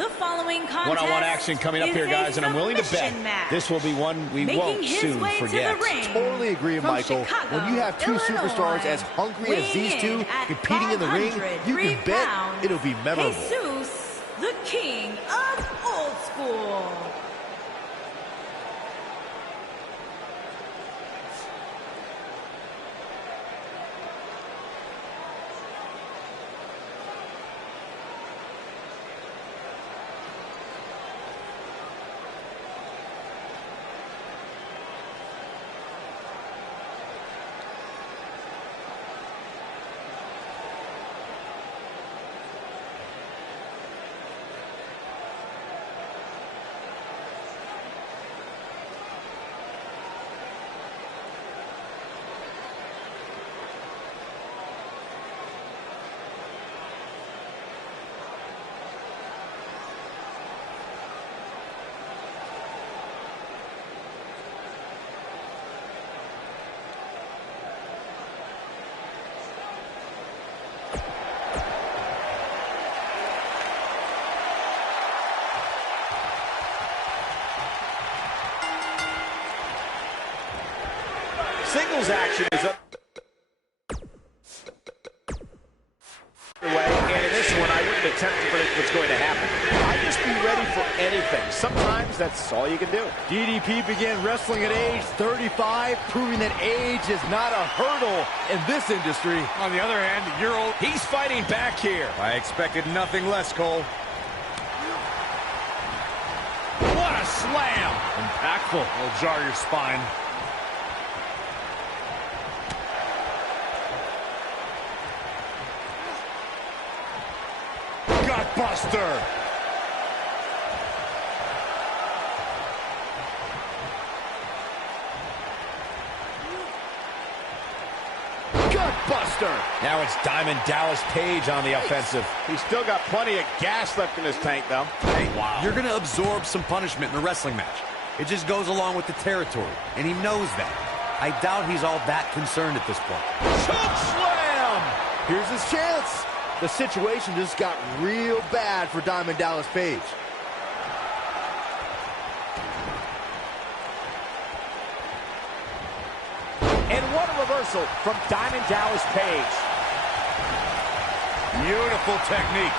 The following contest one-on-one action coming up here, guys, and I'm willing to bet this will be one we won't soon forget. Totally agree, Michael. Chicago, when you have two superstars as hungry as these two competing in the ring, you can bet it'll be memorable. Jesus, the king of old school. Singles action is up and in this one, I wouldn't attempt to predict what's going to happen. I just be ready for anything. Sometimes that's all you can do. DDP began wrestling at age 35, proving that age is not a hurdle in this industry. On the other hand, He's fighting back here. I expected nothing less, Cole. What a slam! Impactful. It'll jar your spine. Buster. Gutbuster. Now it's Diamond Dallas Page on the offensive. He's still got plenty of gas left in his tank, though. Hey, wow. You're going to absorb some punishment in a wrestling match. It just goes along with the territory, and he knows that. I doubt he's all that concerned at this point. Choke slam! Here's his chance. The situation just got real bad for Diamond Dallas Page. And what a reversal from Diamond Dallas Page. Beautiful technique.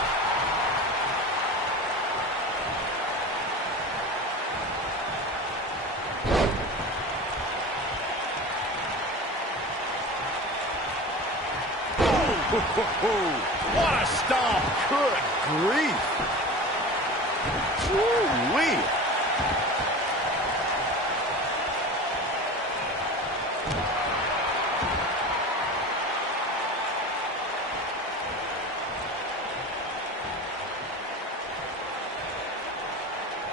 What a stomp! Good grief! Woo-wee!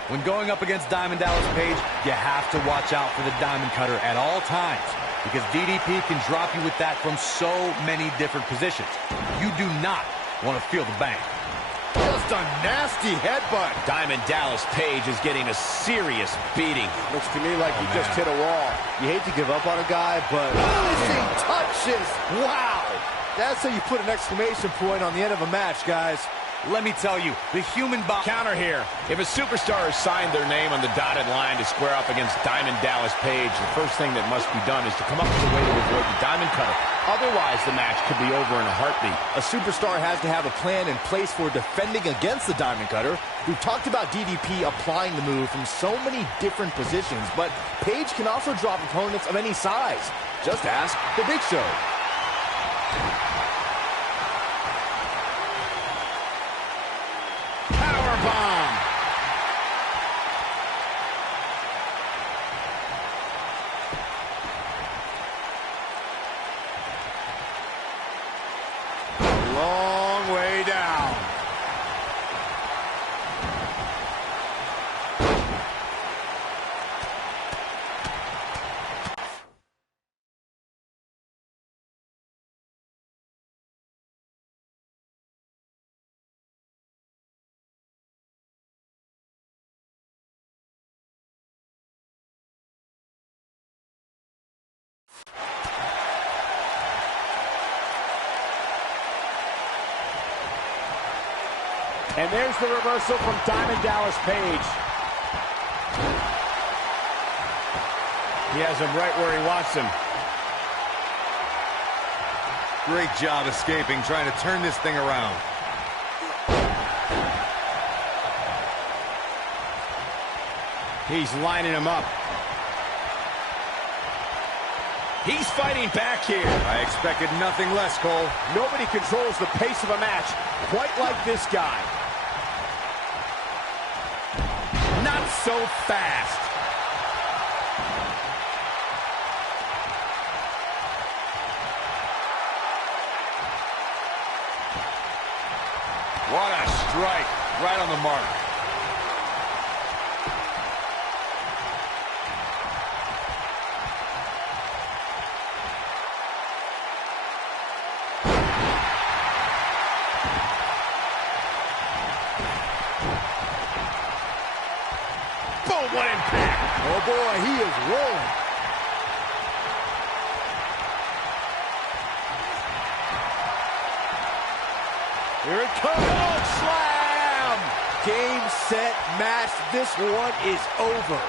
When going up against Diamond Dallas Page, you have to watch out for the Diamond Cutter at all times, because DDP can drop you with that from so many different positions. You do not want to feel the bang. Just a nasty headbutt. Diamond Dallas Page is getting a serious beating. Looks to me like he just hit a wall. You hate to give up on a guy, but finishing touches. Wow. That's how you put an exclamation point on the end of a match, guys. Let me tell you, the human body... Counter here. If a superstar has signed their name on the dotted line to square up against Diamond Dallas Page, the first thing that must be done is to come up with a way to avoid the Diamond Cutter. Otherwise, the match could be over in a heartbeat. A superstar has to have a plan in place for defending against the Diamond Cutter. We've talked about DDP applying the move from so many different positions, but Page can also drop opponents of any size. Just ask The Big Show. And there's the reversal from Diamond Dallas Page. He has him right where he wants him. Great job escaping, trying to turn this thing around. He's lining him up. He's fighting back here. I expected nothing less, Cole. Nobody controls the pace of a match quite like this guy. Not so fast. What a strike. Right on the mark. Boom, what impact. Oh, boy, he is rolling. Here it comes. Oh, slam! Game, set, match. This one is over.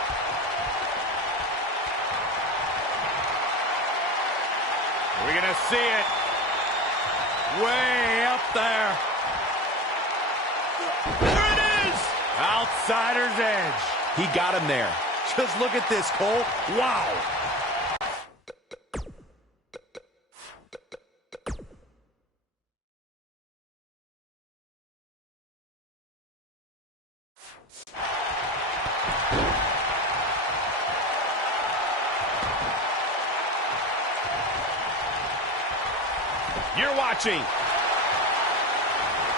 We're going to see it. Way up there. There it is! Outsider's edge. He got him there. Just look at this, Cole. Wow. You're watching.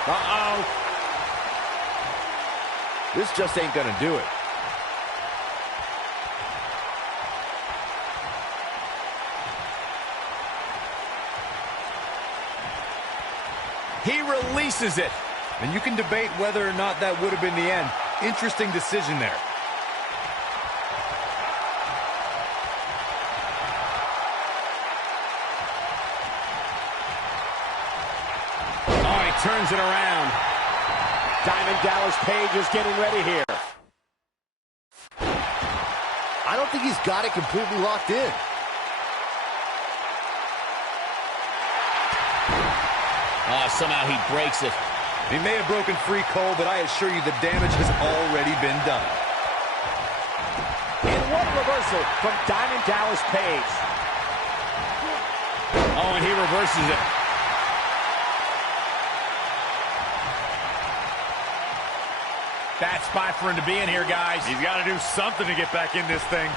Uh-oh. This just ain't gonna do it. He releases it. And you can debate whether or not that would have been the end. Interesting decision there. Oh, he turns it around. Diamond Dallas Page is getting ready here. I don't think he's got it completely locked in. Somehow he breaks it. He may have broken free, Cole, but I assure you the damage has already been done. And what a reversal from Diamond Dallas Page. Oh, and he reverses it. Bad spot for him to be in here, guys. He's got to do something to get back in this thing.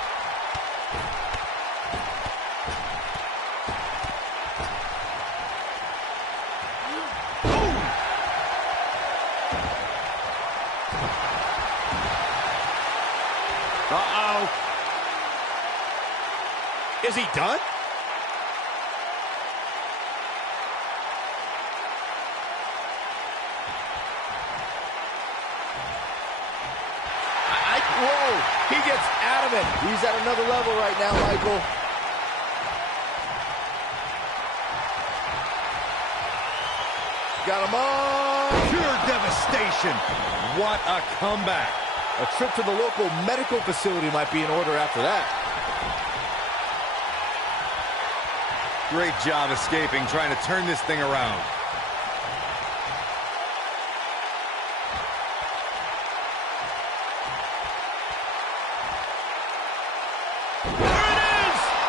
Uh-oh. Is he done? Whoa, he gets out of it. He's at another level right now, Michael. Got him on. Pure devastation. What a comeback. A trip to the local medical facility might be in order after that. Great job escaping, trying to turn this thing around.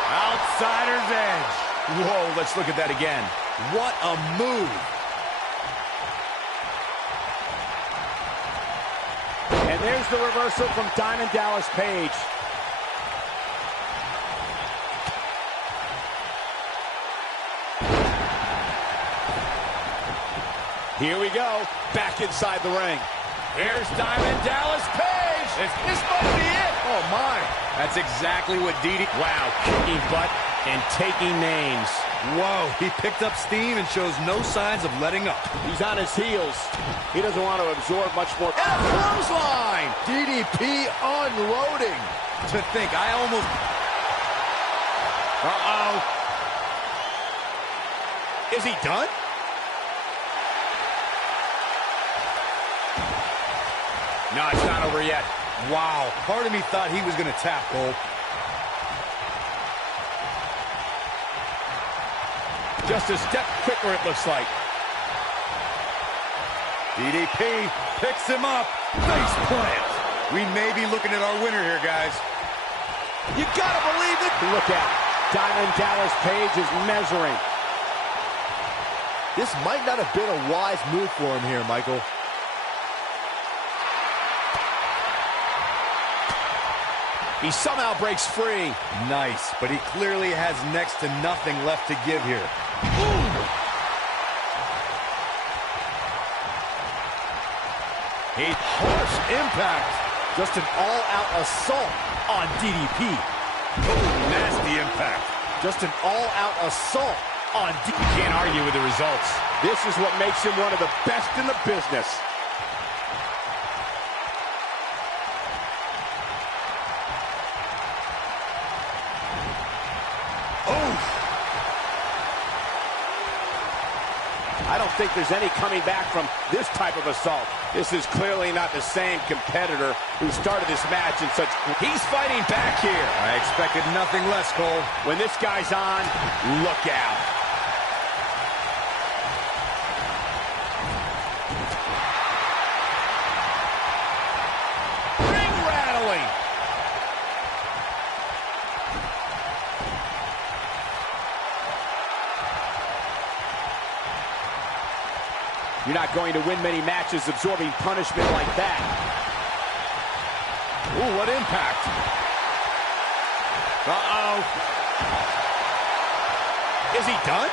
Outsider's edge. Whoa, let's look at that again. What a move. And there's the reversal from Diamond Dallas Page. Here we go, back inside the ring. Here's Diamond Dallas Page. This might be it. Oh, my. That's exactly what DDP... Wow, kicking butt and taking names. Whoa, he picked up steam and shows no signs of letting up. He's on his heels. He doesn't want to absorb much more. And a clothesline. DDP unloading. To think, I almost... Uh-oh. Is he done? No, it's not over yet. Wow, part of me thought he was going to tap, Cole. Just a step quicker, it looks like. DDP picks him up. Face plant. We may be looking at our winner here, guys. You gotta believe it. Look out. Diamond Dallas Page is measuring. This might not have been a wise move for him here, Michael. He somehow breaks free. Nice, but he clearly has next to nothing left to give here. Ooh. A harsh impact. Just an all-out assault on DDP. Ooh, nasty impact. Just an all-out assault on DDP. You can't argue with the results. This is what makes him one of the best in the business. I don't think there's any coming back from this type of assault. This is clearly not the same competitor who started this match in such... He's fighting back here. I expected nothing less, Cole. When this guy's on, look out. Ring rattling. You're not going to win many matches absorbing punishment like that. Ooh, what impact. Uh-oh. Is he done?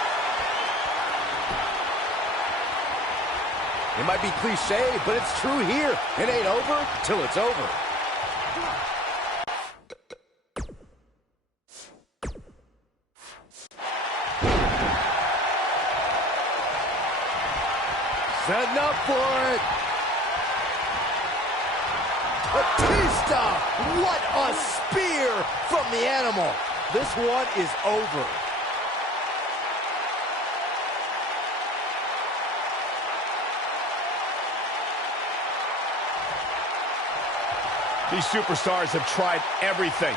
It might be cliche, but it's true here. It ain't over till it's over. Setting up for it. Batista! What a spear from the animal. This one is over. These superstars have tried everything.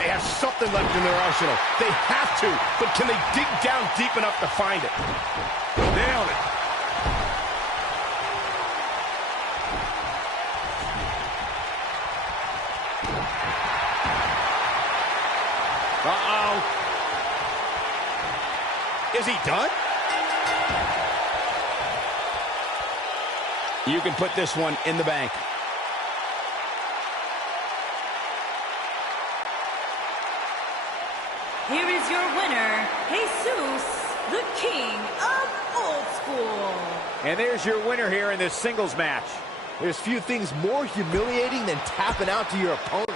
They have something left in their arsenal. They have to, but can they dig down deep enough to find it? Nailed it. Uh-oh. Is he done? You can put this one in the bank. Here is your winner, Jesus, the King of Old School. And there's your winner here in this singles match. There's few things more humiliating than tapping out to your opponent.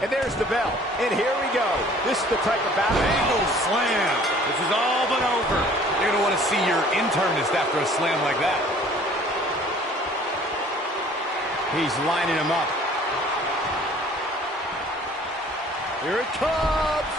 And there's the bell. And here we go. This is the type of battle. Angle slam. This is all but over. You're going to want to see your internist after a slam like that. He's lining him up. Here it comes.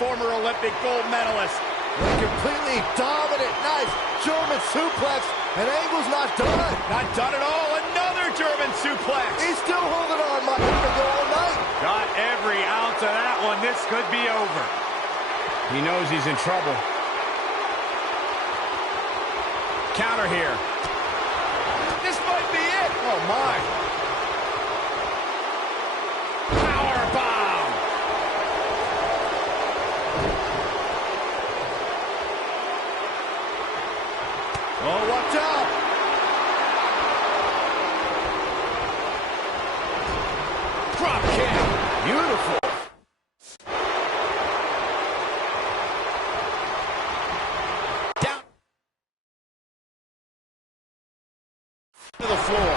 Former Olympic gold medalist. Completely dominant. Nice German suplex. And Angle's not done. Not done at all. Another German suplex. He's still holding on, Mike. He's gonna go all night. Got every ounce of that one. This could be over. He knows he's in trouble. Counter here. This might be it. Oh, my. Power bomb. Oh, watch out. floor.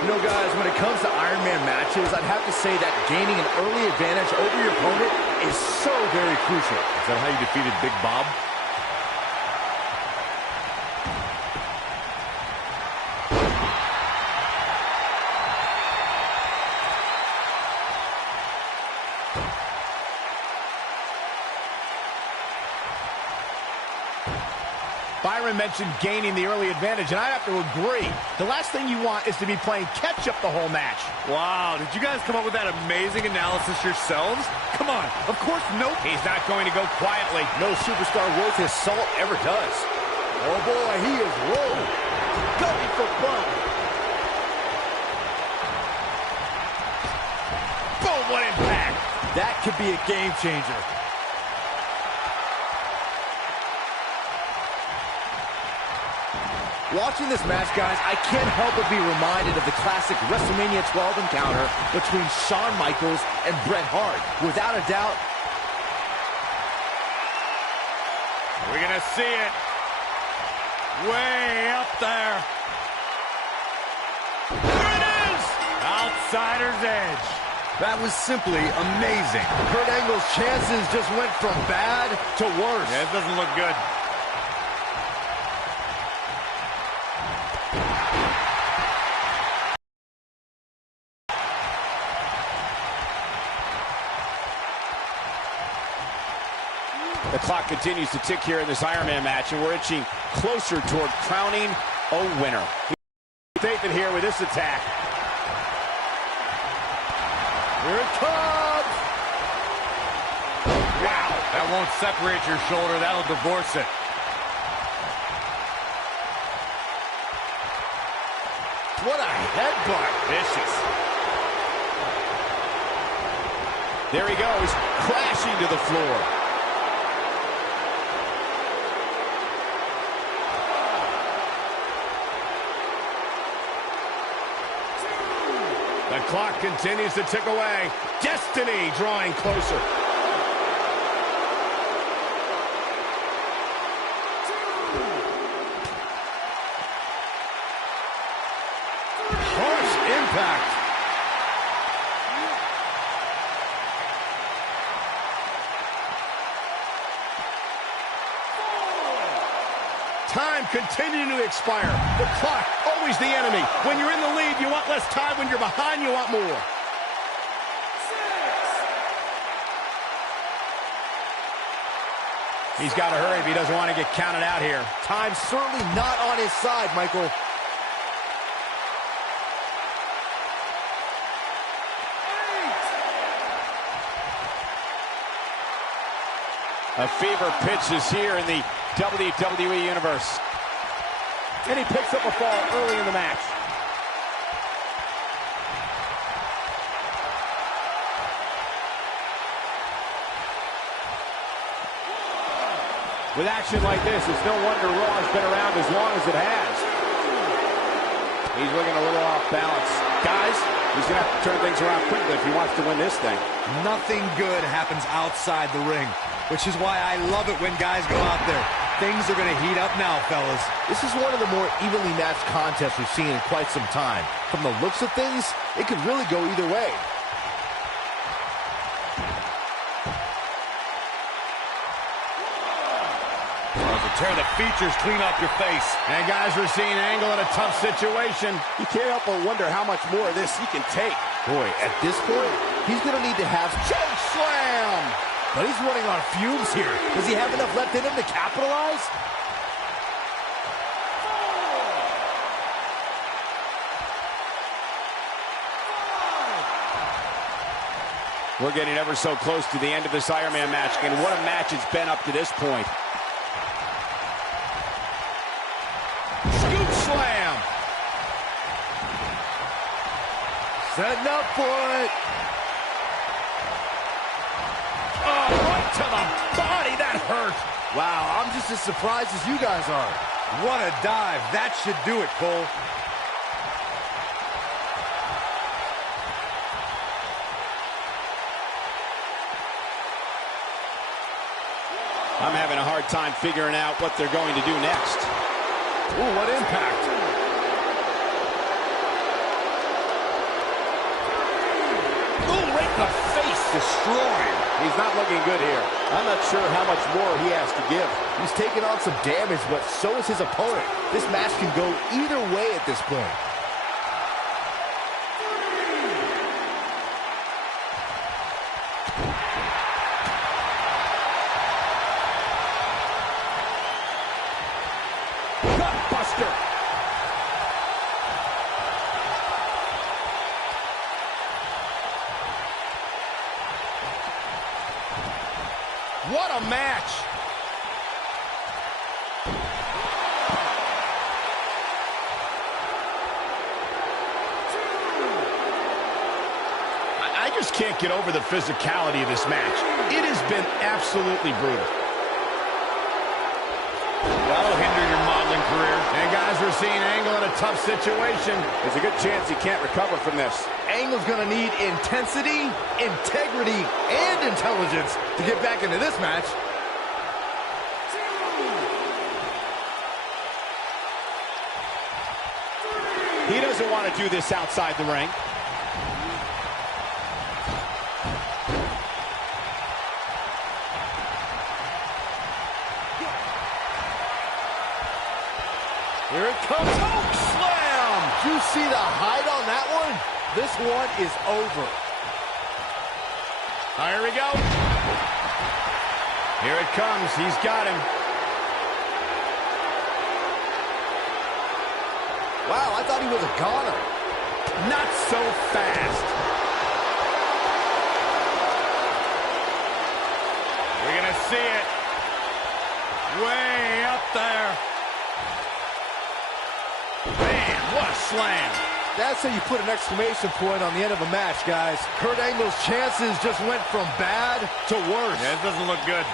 You know, guys, when it comes to Iron Man matches, I'd have to say that gaining an early advantage over your opponent is so very crucial. Is that how you defeated Big Bob? Byron mentioned gaining the early advantage, and I have to agree. The last thing you want is to be playing catch-up the whole match. Wow, did you guys come up with that amazing analysis yourselves? Come on, of course, nope. He's not going to go quietly. No superstar worth his salt ever does. Oh boy, he is rolling. Going for fun. Boom, what impact. That could be a game changer. Watching this match, guys, I can't help but be reminded of the classic WrestleMania 12 encounter between Shawn Michaels and Bret Hart. Without a doubt, We're going to see it. Way up there. There it is! Outsider's Edge. That was simply amazing. Kurt Angle's chances just went from bad to worse. Yeah, it doesn't look good. The clock continues to tick here in this Iron Man match, and we're inching closer toward crowning a winner. Take it here with this attack. Here it comes! Wow, that won't separate your shoulder. That'll divorce it. What a headbutt! Vicious. There he goes, crashing to the floor. The clock continues to tick away. Destiny drawing closer. Harsh impact. Time continuing to expire. The clock, always the enemy. When you're in the lead, you want less time. When you're behind, you want more. He's got to hurry if he doesn't want to get counted out here. Time's certainly not on his side, Michael. A fever pitch is here in the WWE Universe. And he picks up a fall early in the match. With action like this, it's no wonder Raw has been around as long as it has. He's looking a little off balance. Guys, he's going to have to turn things around quickly if he wants to win this thing. Nothing good happens outside the ring, which is why I love it when guys go out there. Things are going to heat up now, fellas. This is one of the more evenly matched contests we've seen in quite some time. From the looks of things, it could really go either way. Tear the features clean off your face. And guys, we're seeing Angle in a tough situation. You can't help but wonder how much more of this he can take. Boy, at this point, he's going to need to have choke slam. But he's running on fumes here. Does he have enough left in him to capitalize? We're getting ever so close to the end of this Iron Man match, and what a match it's been up to this point. Scoop slam. Setting up for it. Oh, right to the body. That hurt. Wow, I'm just as surprised as you guys are. What a dive. That should do it, Cole. I'm having a hard time figuring out what they're going to do next. Ooh, what impact. Ooh, right in the face. Destroyed. He's not looking good here. I'm not sure how much more he has to give. He's taking on some damage, but so is his opponent. This match can go either way at this point. Gutbuster. What a match! I just can't get over the physicality of this match. It has been absolutely brutal. That'll hinder your modeling career. And guys, we're seeing Angle in a tough situation. There's a good chance he can't recover from this. Angle's gonna need intensity, integrity, and intelligence to get back into this match. He doesn't want to do this outside the ring. Here it comes. Choke slam! Did you see the height on that one? This one is over. Here we go. Here it comes. He's got him. Wow, I thought he was a goner. Not so fast. We're going to see it. Way up there. Man, what a slam. That's how you put an exclamation point on the end of a match, guys. Kurt Angle's chances just went from bad to worse. Yeah, it doesn't look good.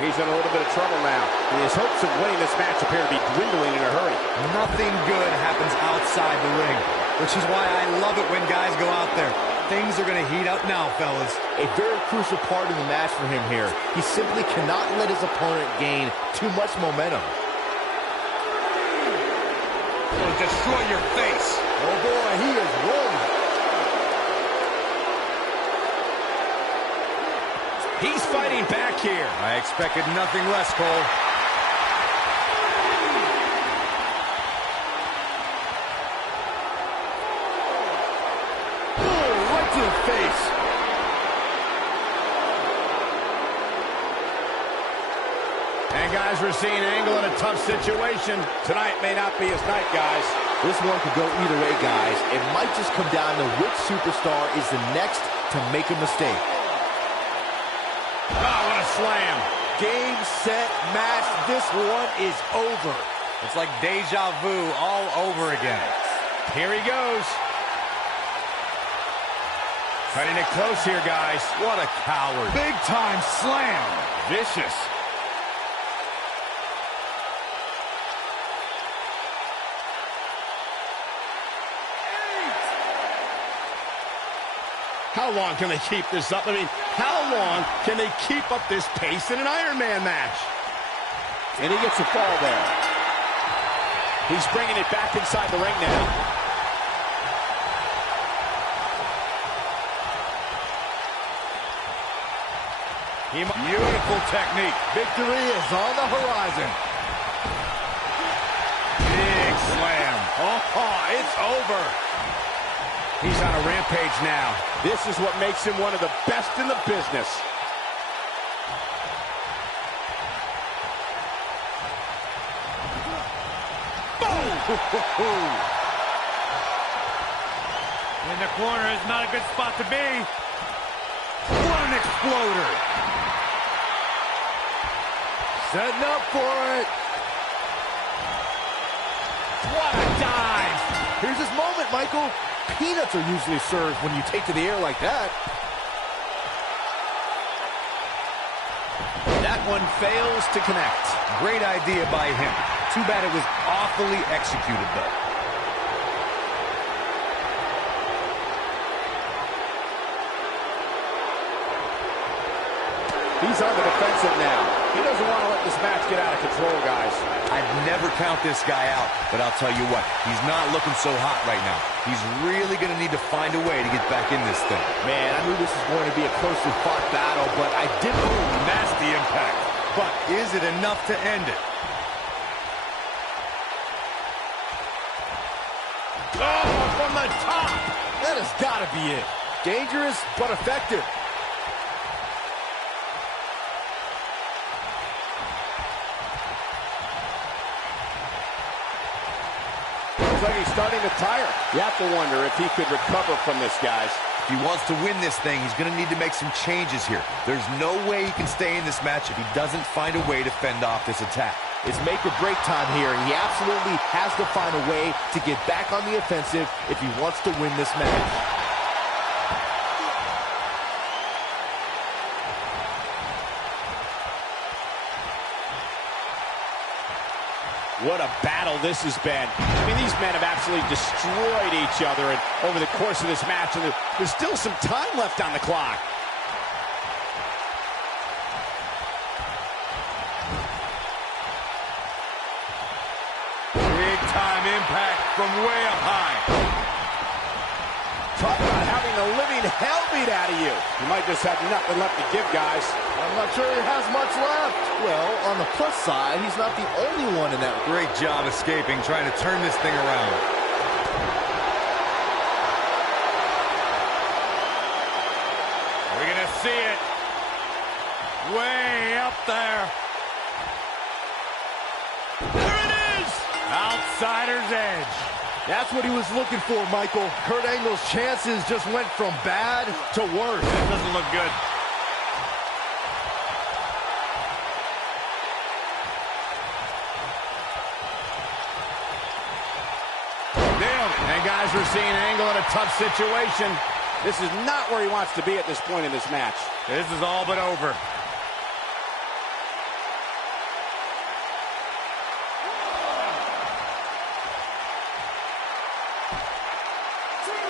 He's in a little bit of trouble now. And his hopes of winning this match appear to be dwindling in a hurry. Nothing good happens outside the ring, which is why I love it when guys go out there. Things are going to heat up now, fellas. A very crucial part in the match for him here. He simply cannot let his opponent gain too much momentum. It'll destroy your face. Oh boy, he is rolling. He's fighting back here. I expected nothing less, Cole. Oh, right to the face. And guys, we're seeing Angle in a tough situation. Tonight may not be his night, guys. This one could go either way, guys. It might just come down to which superstar is the next to make a mistake. Oh, what a slam. Game, set, match. This one is over. It's like deja vu all over again. Here he goes. Cutting it close here, guys. What a coward. Big time slam. Vicious. How long can they keep this up? I mean, how long can they keep up this pace in an Iron Man match? And he gets a fall there. He's bringing it back inside the ring now. Beautiful technique. Victory is on the horizon. Big slam. Oh, it's over. He's on a rampage now. This is what makes him one of the best in the business. In the corner is not a good spot to be. What an exploder. Setting up for it. What a dive. Here's his moment, Michael. Peanuts are usually served when you take to the air like that. That one fails to connect. Great idea by him. Too bad it was awfully executed, though. He's on the defensive now. He doesn't want to let this match get out of control, guys. I'd never count this guy out, but I'll tell you what, he's not looking so hot right now. He's really going to need to find a way to get back in this thing. Man, I knew this was going to be a closely fought battle, but I didn't. Nasty impact. But is it enough to end it? Oh, from the top. That has got to be it. Dangerous, but effective. Looks like he's starting to tire. You have to wonder if he could recover from this, guys. If he wants to win this thing, he's going to need to make some changes here. There's no way he can stay in this match if he doesn't find a way to fend off this attack. It's make or break time here. He absolutely has to find a way to get back on the offensive if he wants to win this match. What a battle this has been. I mean, these men have absolutely destroyed each other over the course of this match, and there's still some time left on the clock. Big time impact from way up high. Talk about having the living hell beat out of you. You might just have nothing left to give, guys. I'm not sure he has much left. Well, on the plus side, he's not the only one in that. Great job escaping, trying to turn this thing around. We're going to see it. Way up there. There it is. Outsider's edge. That's what he was looking for, Michael. Kurt Angle's chances just went from bad to worse. That doesn't look good. And guys, we're seeing Angle in a tough situation. This is not where he wants to be at this point in this match. This is all but over.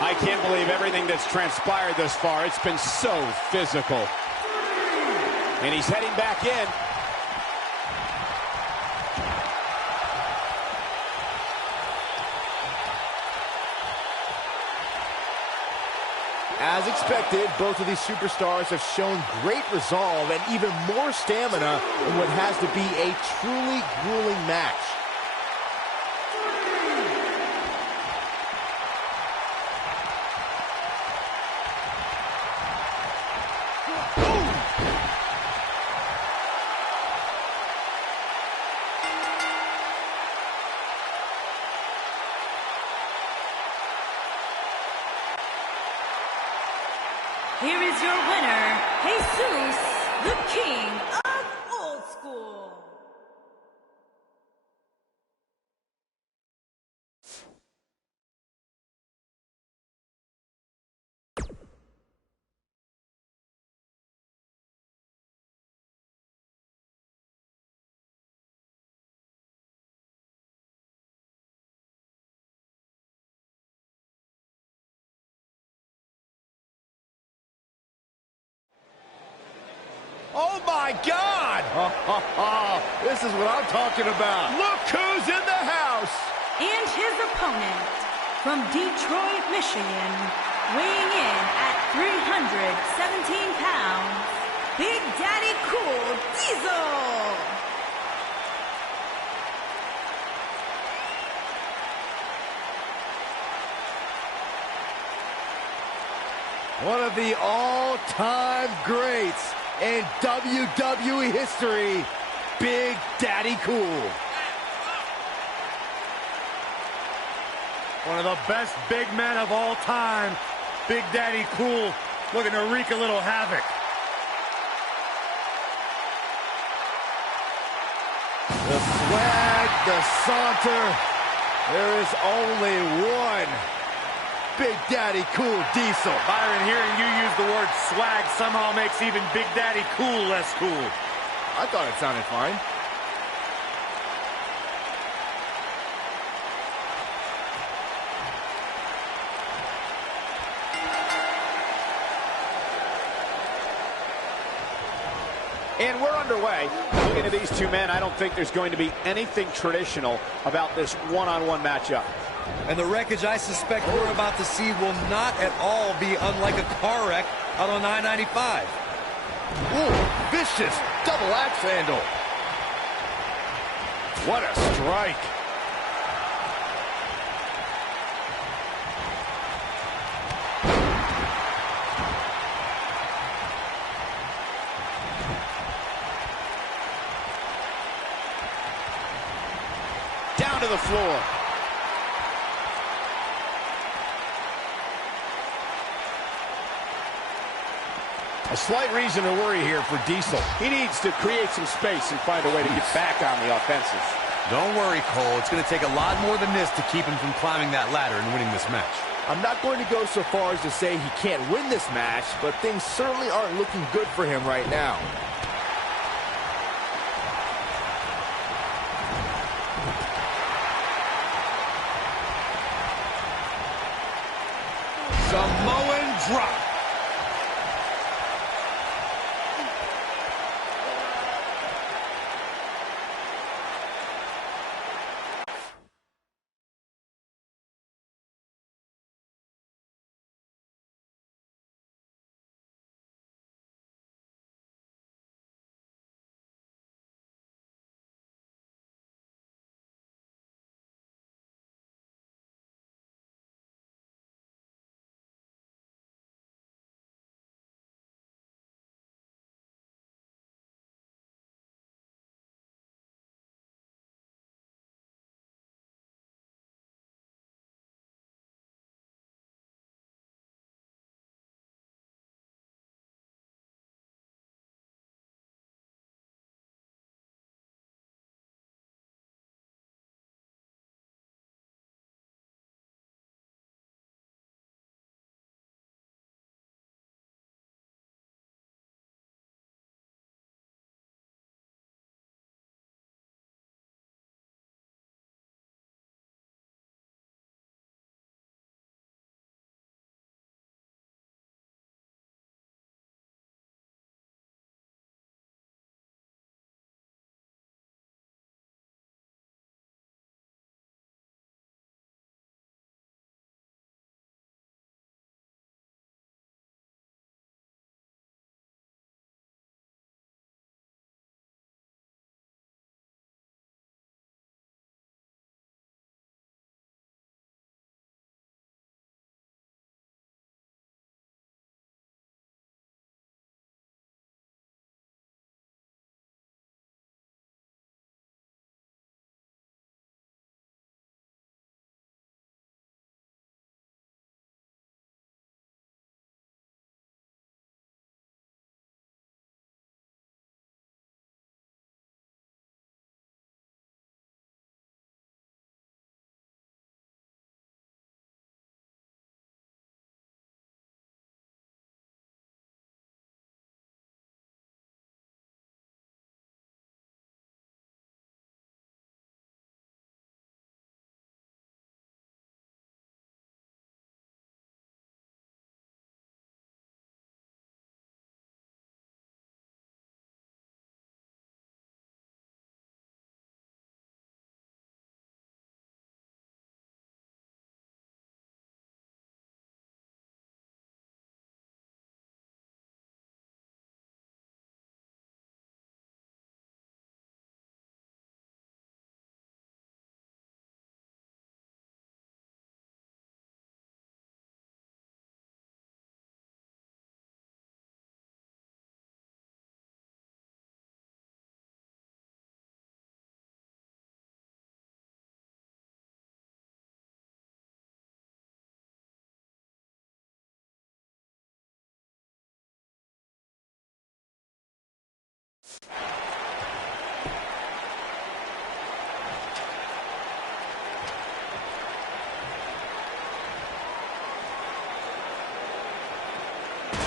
I can't believe everything that's transpired thus far. It's been so physical. And he's heading back in. As expected, both of these superstars have shown great resolve and even more stamina in what has to be a truly grueling match. Here is your winner, Jesus, the King of Old School. Oh, my God! This is what I'm talking about. Look who's in the house! And his opponent, from Detroit, Michigan, weighing in at 317 pounds, Big Daddy Cool Diesel! One of the all-time greats in WWE history, Big Daddy Cool. One of the best big men of all time, Big Daddy Cool, looking to wreak a little havoc. The swag, the saunter, there is only one Big Daddy Cool Diesel. Byron, hearing you use the word swag somehow makes even Big Daddy Cool less cool. I thought it sounded fine. And we're underway. Looking at these two men, I don't think there's going to be anything traditional about this one-on-one matchup. And the wreckage I suspect we're about to see will not at all be unlike a car wreck out on I-95. Ooh, vicious double axe handle. What a strike. Down to the floor. A slight reason to worry here for Diesel. He needs to create some space and find a way to get back on the offensive. Don't worry, Cole. It's going to take a lot more than this to keep him from climbing that ladder and winning this match. I'm not going to go so far as to say he can't win this match, but things certainly aren't looking good for him right now. Samoan drop.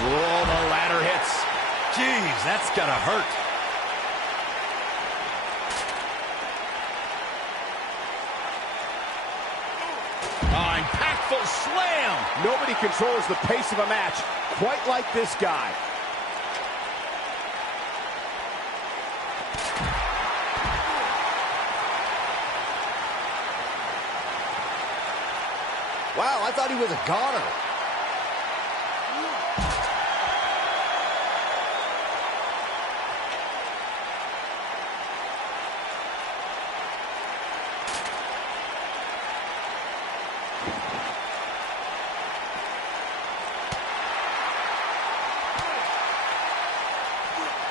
Oh, the ladder hits. Jeez, that's gotta hurt. Oh, impactful slam. Nobody controls the pace of a match quite like this guy. Wow, I thought he was a goner.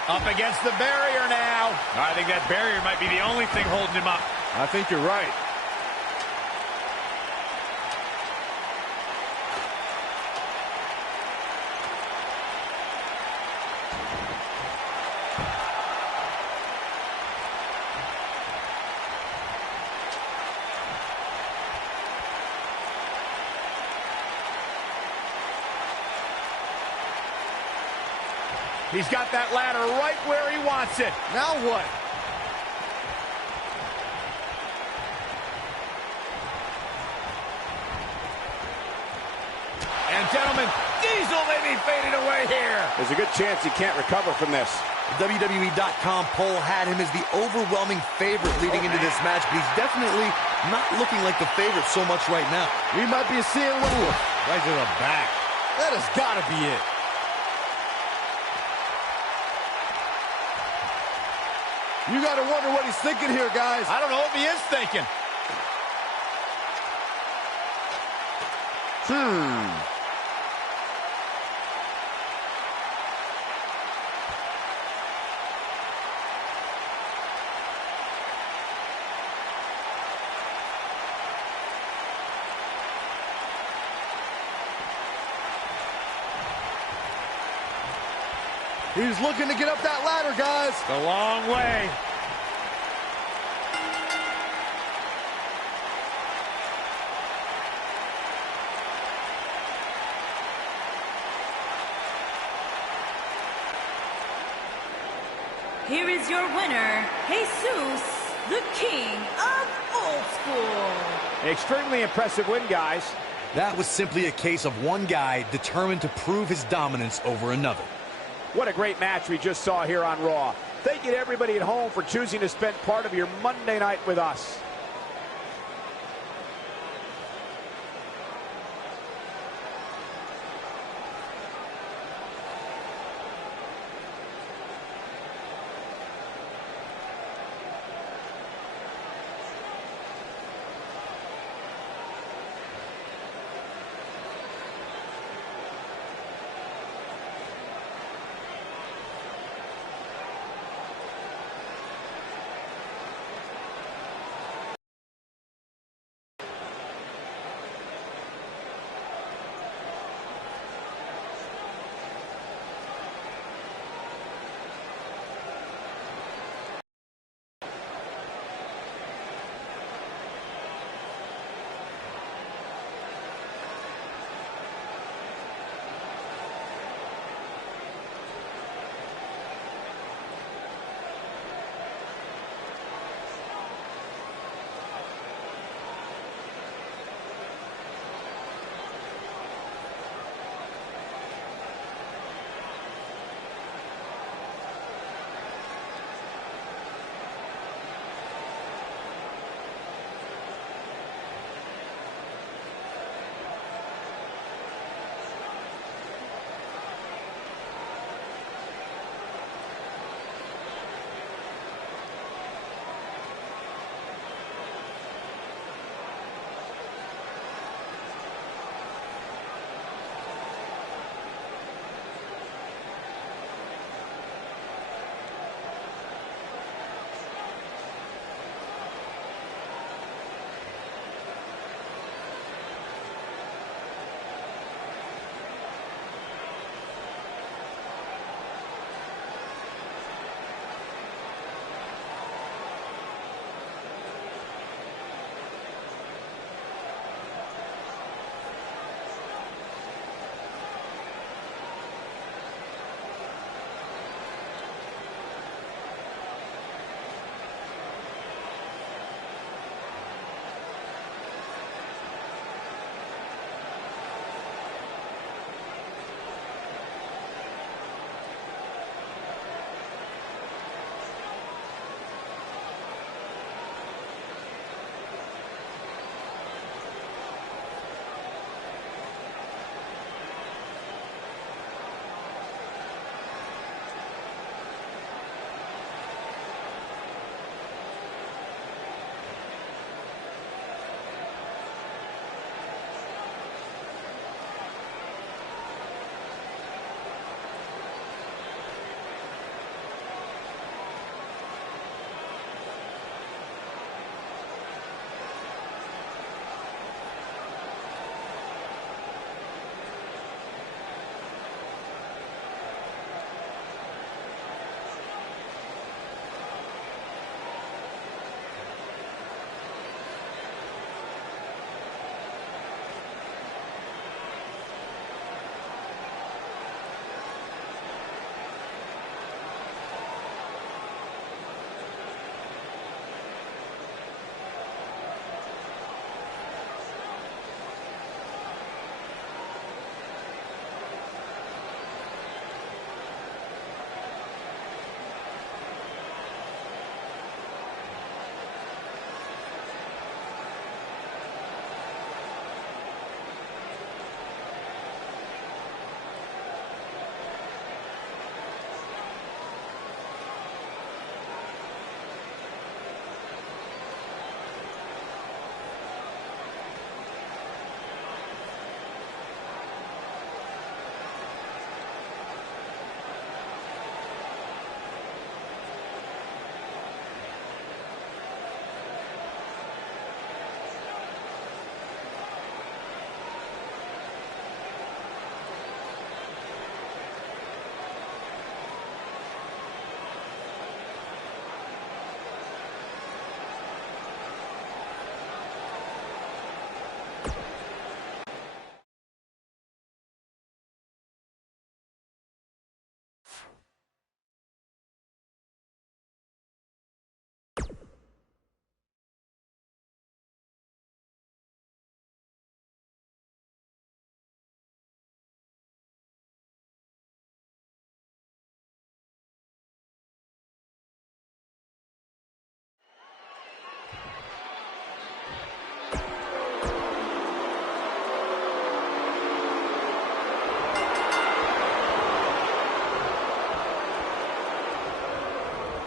Up against the barrier now. I think that barrier might be the only thing holding him up. I think you're right. He's got that ladder right where he wants it. Now what? And gentlemen, Diesel may be fading away here. There's a good chance he can't recover from this. The WWE.com poll had him as the overwhelming favorite leading into this match, but he's definitely not looking like the favorite so much right now. We might be seeing a little Right to the back. That has got to be it. You got to wonder what he's thinking here, guys. I don't know if he is thinking. He's looking to get up that ladder, guys. It's a long way. Here is your winner, Jesus, the King of Old School. An extremely impressive win, guys. That was simply a case of one guy determined to prove his dominance over another. What a great match we just saw here on Raw. Thank you to everybody at home for choosing to spend part of your Monday night with us.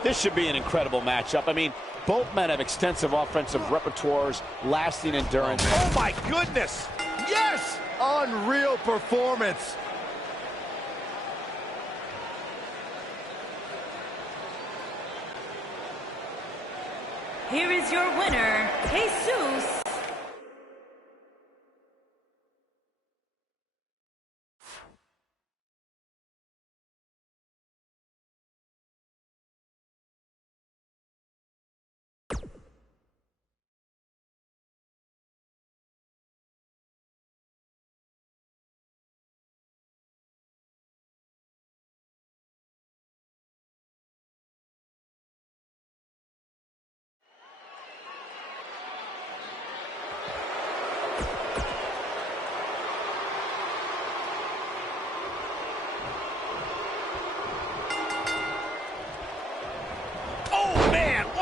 This should be an incredible matchup. I mean, both men have extensive offensive repertoires, lasting endurance. Oh my goodness! Yes! Unreal performance. Here is your winner, Jesus.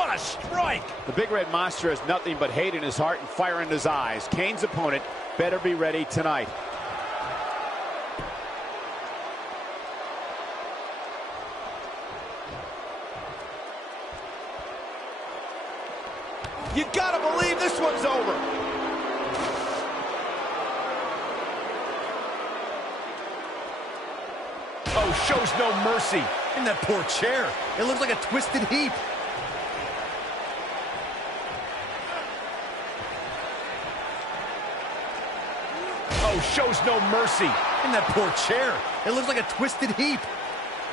A strike! The Big Red Monster has nothing but hate in his heart and fire in his eyes. Kane's opponent better be ready tonight. You gotta believe this one's over. Oh, shows no mercy. In that poor chair. It looks like a twisted heap. Oh, shows no mercy. In that poor chair. It looks like a twisted heap.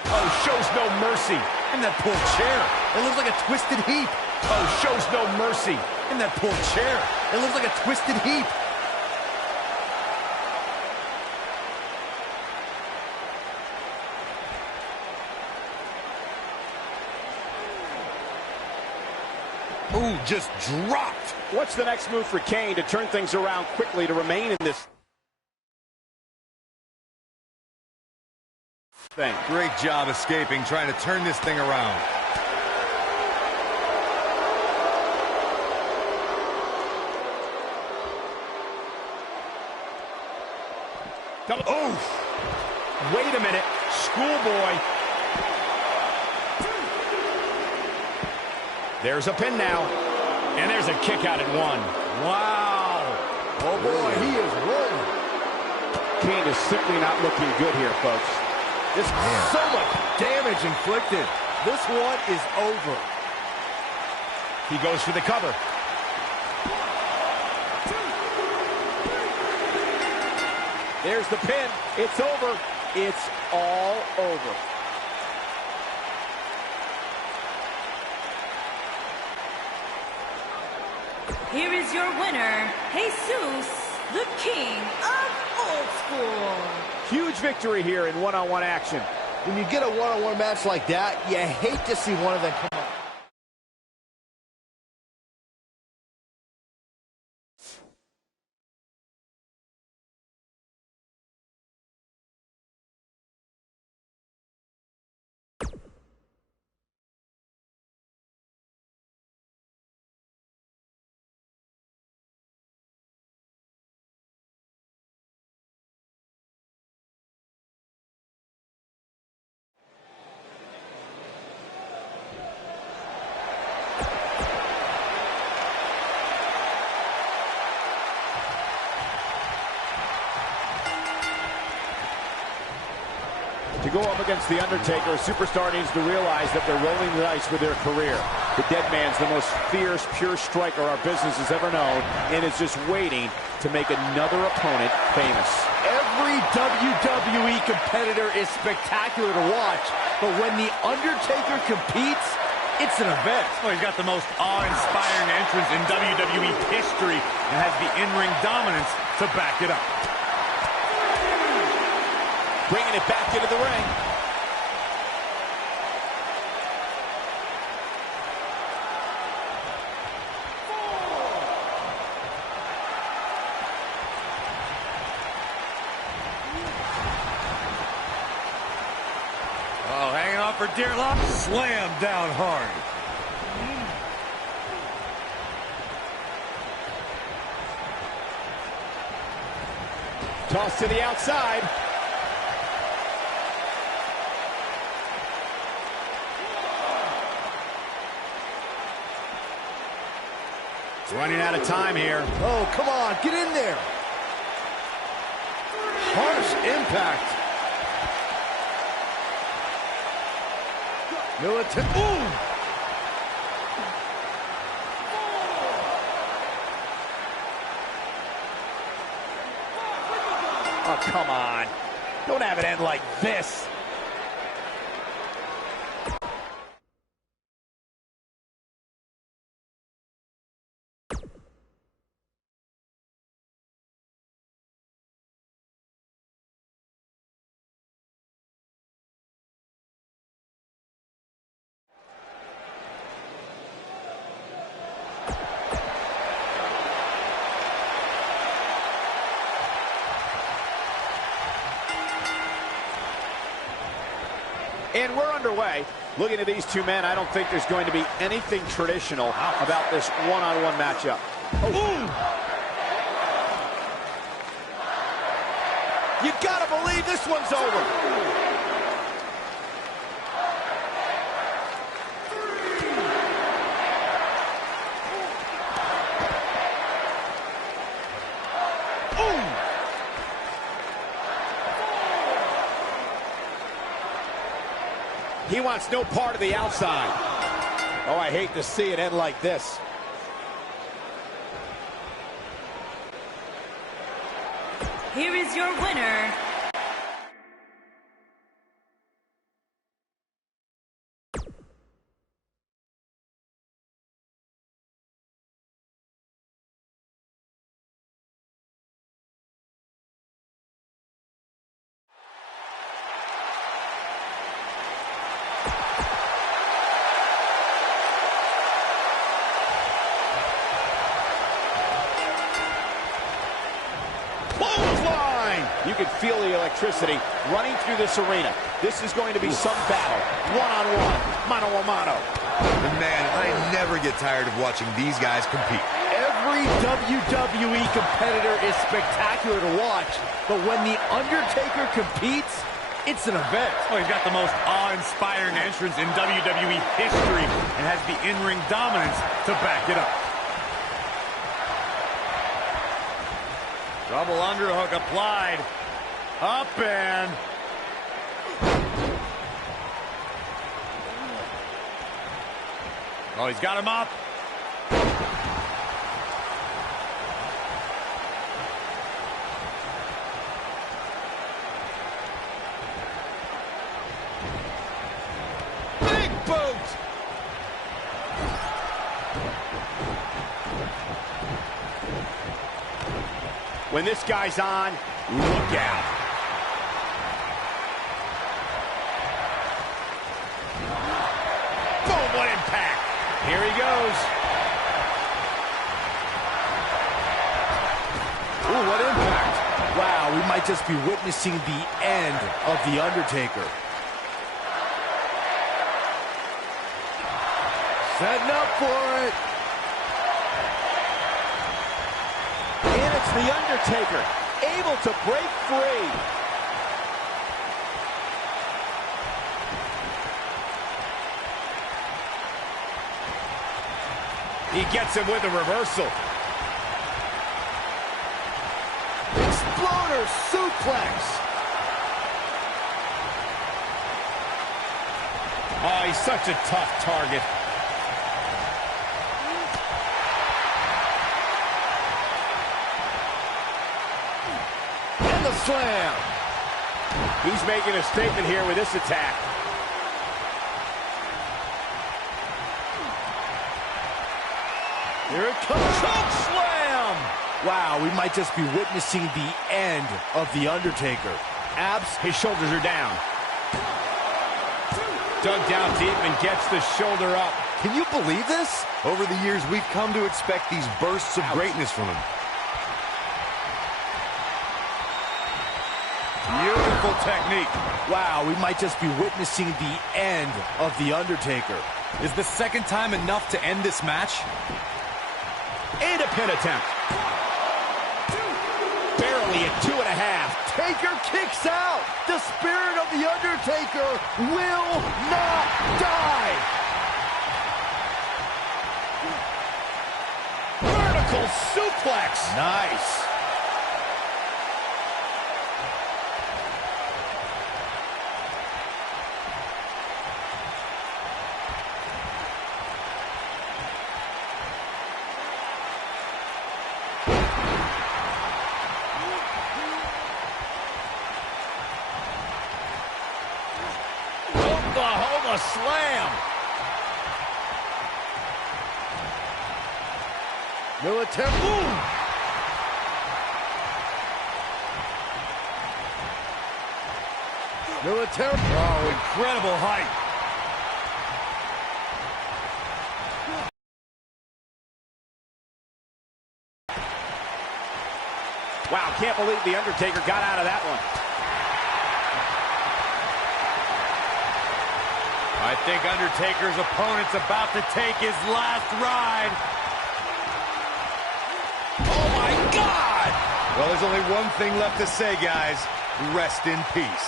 Oh, shows no mercy. In that poor chair. It looks like a twisted heap. Oh, shows no mercy. In that poor chair. It looks like a twisted heap. Ooh, just dropped. What's the next move for Kane to turn things around quickly to remain in this thing? Great job escaping, trying to turn this thing around. Oh! Wait a minute. Schoolboy. There's a pin now. And there's a kick out at 1. Wow. Oh boy, he is rolling. Kane is simply not looking good here, folks. This so much damage inflicted. This one is over. He goes for the cover. There's the pin. It's over. It's all over. Here is your winner, Jesus, the King of Old School. Huge victory here in one-on-one action. When you get a one-on-one match like that, you hate to see one of them come up. To go up against The Undertaker, a superstar needs to realize that they're rolling the dice with their career. The Dead Man's the most fierce, pure striker our business has ever known, and is just waiting to make another opponent famous. Every WWE competitor is spectacular to watch, but when The Undertaker competes, it's an event. Well, he's got the most awe-inspiring entrance in WWE history and has the in-ring dominance to back it up. Bringing it back into the ring. Oh, hanging on for dear life. Slam down hard. Toss to the outside. Running out of time here. Oh, come on, get in there. Harsh impact. Ooh! Oh, come on. Don't have it end like this. And we're underway. Looking at these two men, I don't think there's going to be anything traditional about this one-on-one matchup. Oh. You gotta believe this one's over. He wants no part of the outside. Oh, I hate to see it end like this. Here is your winner, You can feel the electricity running through this arena. This is going to be some battle. One-on-one, mano-a-mano. And man, I never get tired of watching these guys compete. Every WWE competitor is spectacular to watch, but when The Undertaker competes, it's an event. Oh, he's got the most awe-inspiring entrance in WWE history and has the in-ring dominance to back it up. Double underhook applied. Up and... Oh, he's got him up. Big boot! When this guy's on, look out. Boom, what impact. Here he goes. Ooh, what impact. Wow, we might just be witnessing the end of The Undertaker. Setting up for it. And it's The Undertaker, able to break free. He gets him with a reversal. Exploder suplex. Oh, he's such a tough target. And the slam. He's making a statement here with this attack. Here it comes. Choke slam. Wow, we might just be witnessing the end of The Undertaker. Abs, his shoulders are down. Dug down deep and gets the shoulder up. Can you believe this? Over the years, we've come to expect these bursts of greatness from him. Beautiful technique. Wow, we might just be witnessing the end of The Undertaker. Is the second time enough to end this match? And a pin attempt. Barely at 2.5. Taker kicks out. The spirit of The Undertaker will not die. Vertical suplex. Nice. Oklahoma slam. Military. Boom. Military. Oh, incredible height. Wow, can't believe The Undertaker got out of that one. I think Undertaker's opponent's about to take his last ride. Oh, my God! Well, there's only one thing left to say, guys. Rest in peace.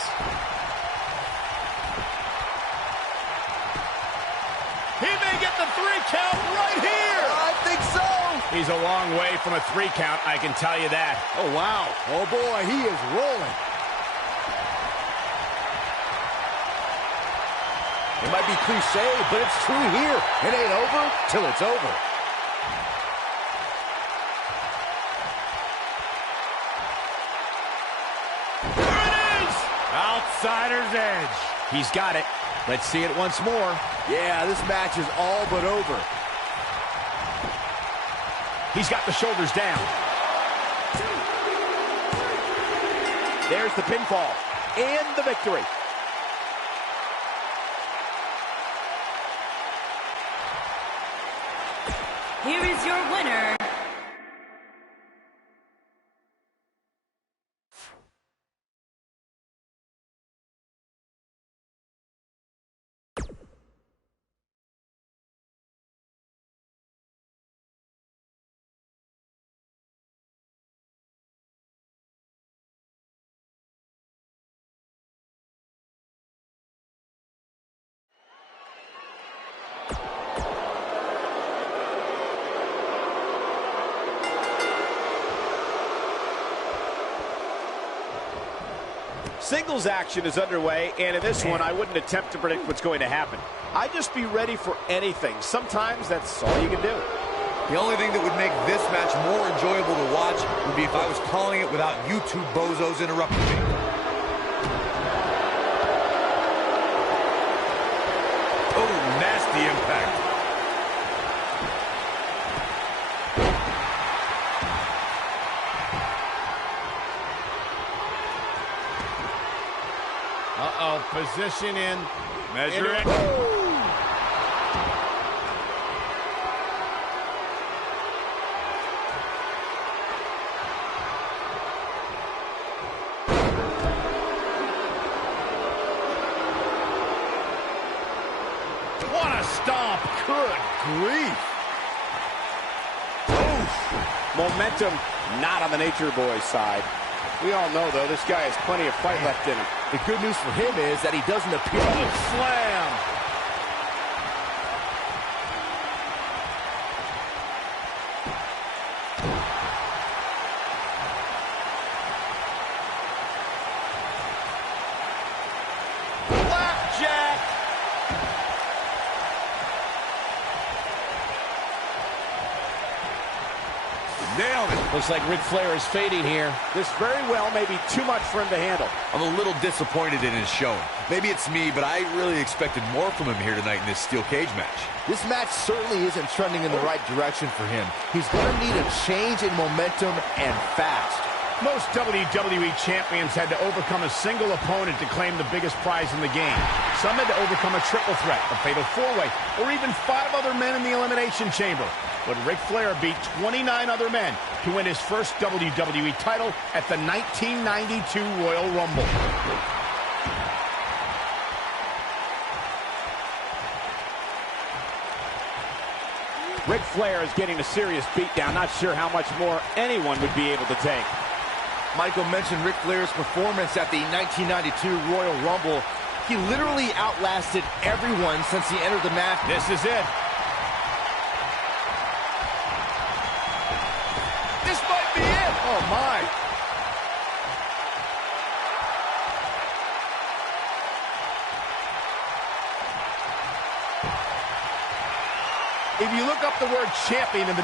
He may get the 3 count right here! I think so. He's a long way from a 3 count, I can tell you that. Oh, wow. Oh, boy, he is rolling. It might be cliche, but it's true here. It ain't over till it's over. There it is! Outsider's edge. He's got it. Let's see it once more. Yeah, this match is all but over. He's got the shoulders down. There's the pinfall and the victory. Here is your winner, Singles action is underway, and in this one, I wouldn't attempt to predict what's going to happen. I'd just be ready for anything. Sometimes that's all you can do. The only thing that would make this match more enjoyable to watch would be if I was calling it without you two bozos interrupting me. Oh, nasty impact. Uh-oh, position in. Measure it. What a stomp. Good grief. Momentum not on the Nature Boy's side. We all know, though, this guy has plenty of fight left in him. The good news for him is that he doesn't appear... Slam. Flapjack. Nailed it. Looks like Ric Flair is fading here. This very well may be too much for him to handle. I'm a little disappointed in his showing. Maybe it's me, but I really expected more from him here tonight in this steel cage match. This match certainly isn't trending in the right direction for him. He's going to need a change in momentum and fast. Most WWE champions had to overcome a single opponent to claim the biggest prize in the game. Some had to overcome a triple threat, a fatal four-way, or even 5 other men in the Elimination Chamber. But Ric Flair beat 29 other men to win his first WWE title at the 1992 Royal Rumble. Ric Flair is getting a serious beatdown. Not sure how much more anyone would be able to take. Michael mentioned Ric Flair's performance at the 1992 Royal Rumble. He literally outlasted everyone since he entered the match. This is it. If you look up the word champion in the...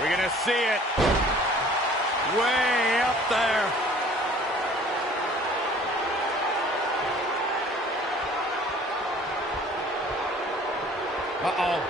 We're going to see it. Way up there. Uh-oh.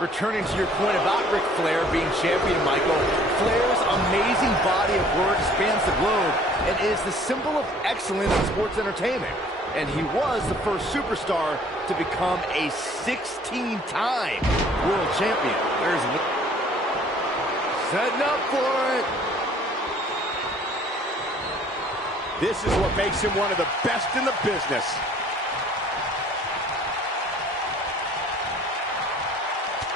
Returning to your point about Ric Flair being champion, Michael, Flair's amazing body of work spans the globe and is the symbol of excellence in sports entertainment. And he was the first superstar to become a 16-time world champion. Setting up for it. This is what makes him one of the best in the business.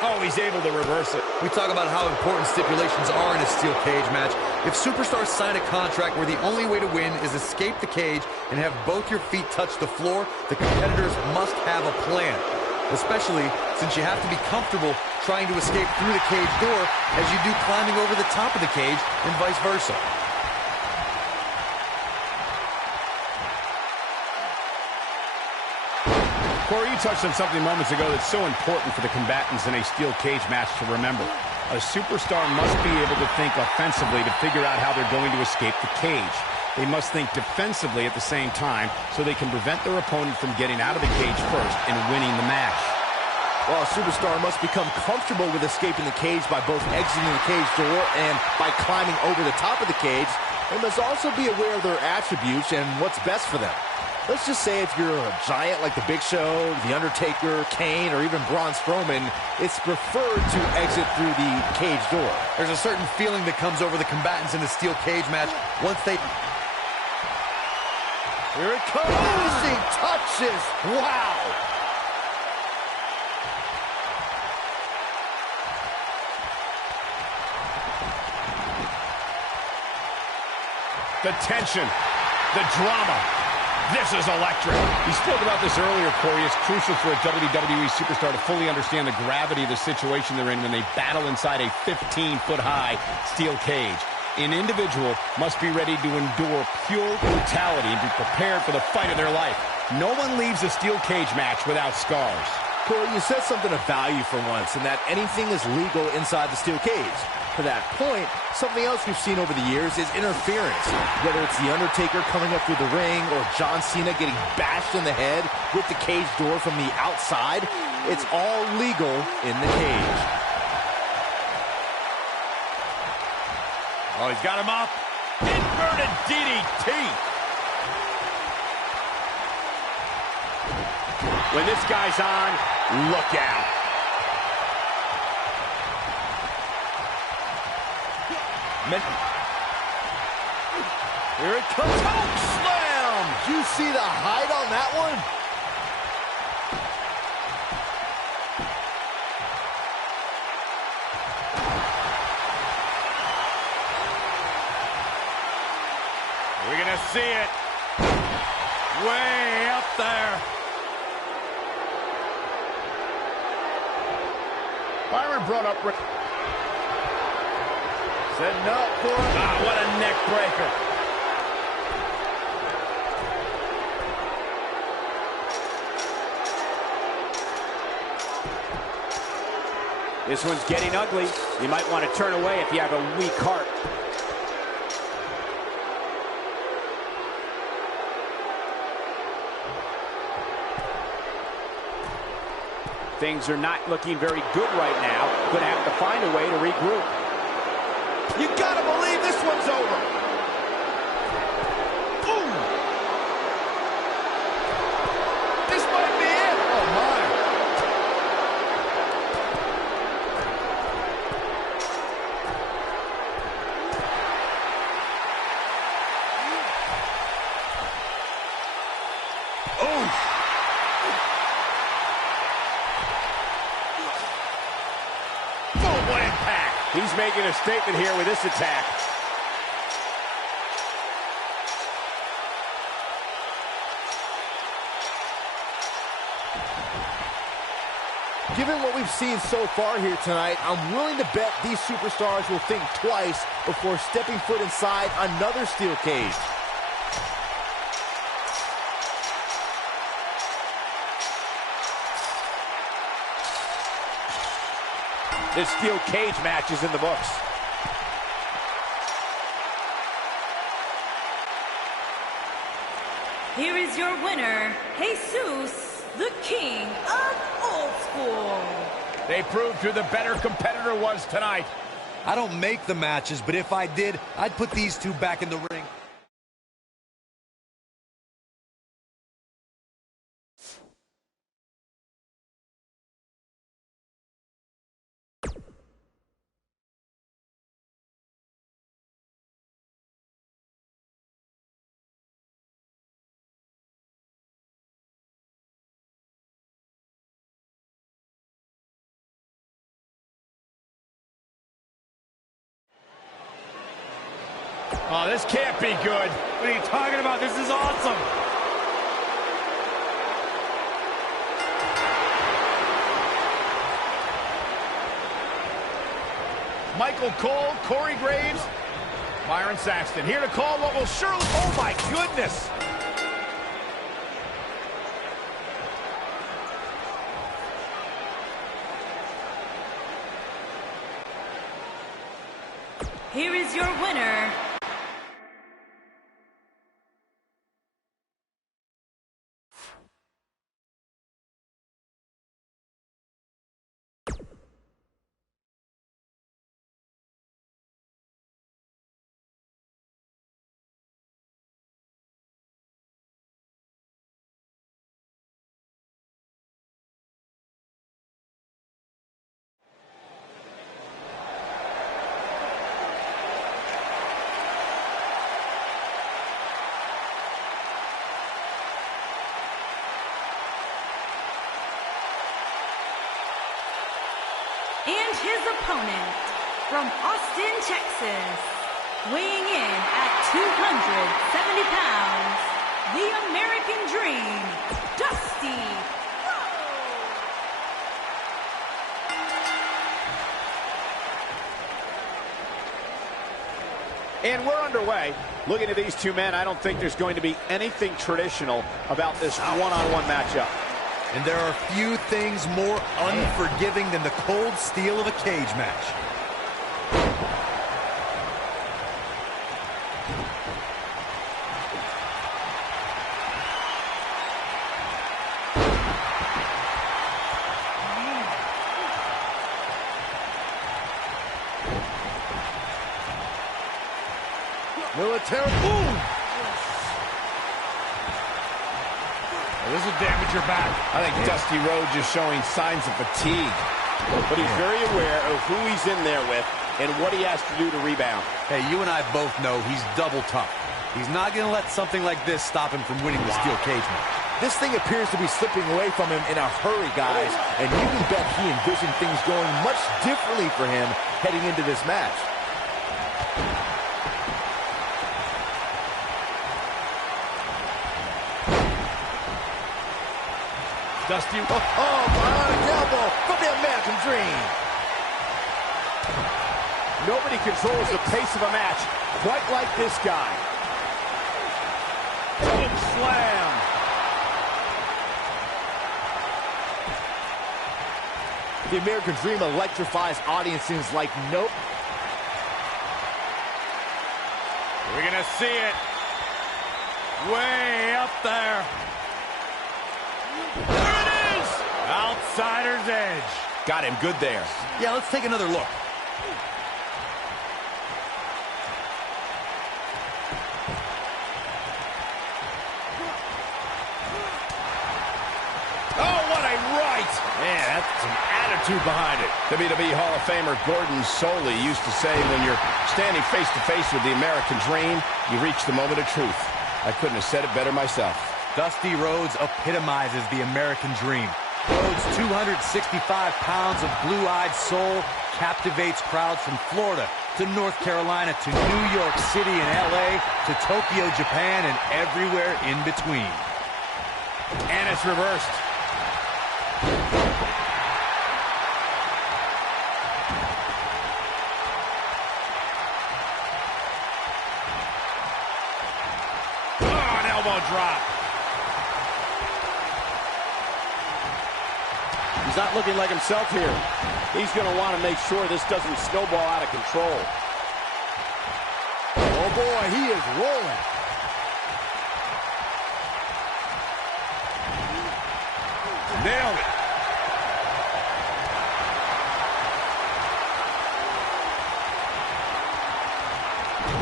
Oh, he's able to reverse it. We talk about how important stipulations are in a steel cage match. If superstars sign a contract where the only way to win is escape the cage and have both your feet touch the floor, the competitors must have a plan. Especially since you have to be comfortable trying to escape through the cage door as you do climbing over the top of the cage and vice versa. Corey, you touched on something moments ago that's so important for the combatants in a steel cage match to remember. A superstar must be able to think offensively to figure out how they're going to escape the cage. They must think defensively at the same time so they can prevent their opponent from getting out of the cage first and winning the match. Well, a superstar must become comfortable with escaping the cage by both exiting the cage door and by climbing over the top of the cage. They must also be aware of their attributes and what's best for them. Let's just say if you're a giant like The Big Show, The Undertaker, Kane, or even Braun Strowman, it's preferred to exit through the cage door. There's a certain feeling that comes over the combatants in a steel cage match once they... Here it comes! Finishing touches! Wow! The tension, the drama. This is electric. We spoke about this earlier, Corey. It's crucial for a WWE superstar to fully understand the gravity of the situation they're in when they battle inside a 15-foot-high steel cage. An individual must be ready to endure pure brutality and be prepared for the fight of their life. No one leaves a steel cage match without scars. Corey, you said something of value for once, in that anything is legal inside the steel cage. To that point, something else we've seen over the years is interference. Whether it's The Undertaker coming up through the ring or John Cena getting bashed in the head with the cage door from the outside, it's all legal in the cage. Oh, he's got him up. Inverted DDT. When this guy's on, look out. Here it comes. Choke slam! Did you see the height on that one? We're going to see it. Way up there. Byron brought up... Setting up for it. Ah, what a neck breaker. This one's getting ugly. You might want to turn away if you have a weak heart. Things are not looking very good right now. Going to have to find a way to regroup. You gotta believe this one's over. Boom! This might be it. Oh my! Oh! Oh, what impact! He's making a statement here with this attack. given what we've seen so far here tonight, I'm willing to bet these superstars will think twice before stepping foot inside another steel cage. This steel cage match is in the books. Here is your winner, Jesus, the King of Old School. They proved who the better competitor was tonight. I don't make the matches, but if I did, I'd put these two back in the ring. Oh, this can't be good. What are you talking about? This is awesome. Michael Cole, Corey Graves, Byron Saxton here to call what will surely... Oh, my goodness. Here is your winner, and his opponent from Austin, Texas, weighing in at 270 pounds, the American Dream, Dusty Rhodes. And we're underway. Looking at these two men, I don't think there's going to be anything traditional about this one-on-one matchup. And there are few things more unforgiving than the cold steel of a cage match. Military boom! This will damage your back. I think Dusty Rhodes is showing signs of fatigue. But he's very aware of who he's in there with and what he has to do to rebound. Hey, you and I both know he's double tough. He's not going to let something like this stop him from winning the steel cage match. This thing appears to be slipping away from him in a hurry, guys. And you can bet he envisioned things going much differently for him heading into this match. Dusty... Oh, bionic elbow from the American Dream. Nobody controls the pace of a match quite like this guy. Big slam. The American Dream electrifies audiences like nope. We're going to see it. Way up there. There it is. Outsider's edge. Got him good there. Yeah, let's take another look. Oh, what a right. Man, that's some attitude behind it. WWE Hall of Famer Gordon Soley used to say, when you're standing face-to-face with the American Dream, you reach the moment of truth. I couldn't have said it better myself. Dusty Rhodes epitomizes the American Dream. Rhodes' 265 pounds of blue-eyed soul captivates crowds from Florida to North Carolina to New York City and LA to Tokyo, Japan, and everywhere in between. And it's reversed. drop. He's not looking like himself here. He's going to want to make sure this doesn't snowball out of control. Oh boy, he is rolling. Nailed it.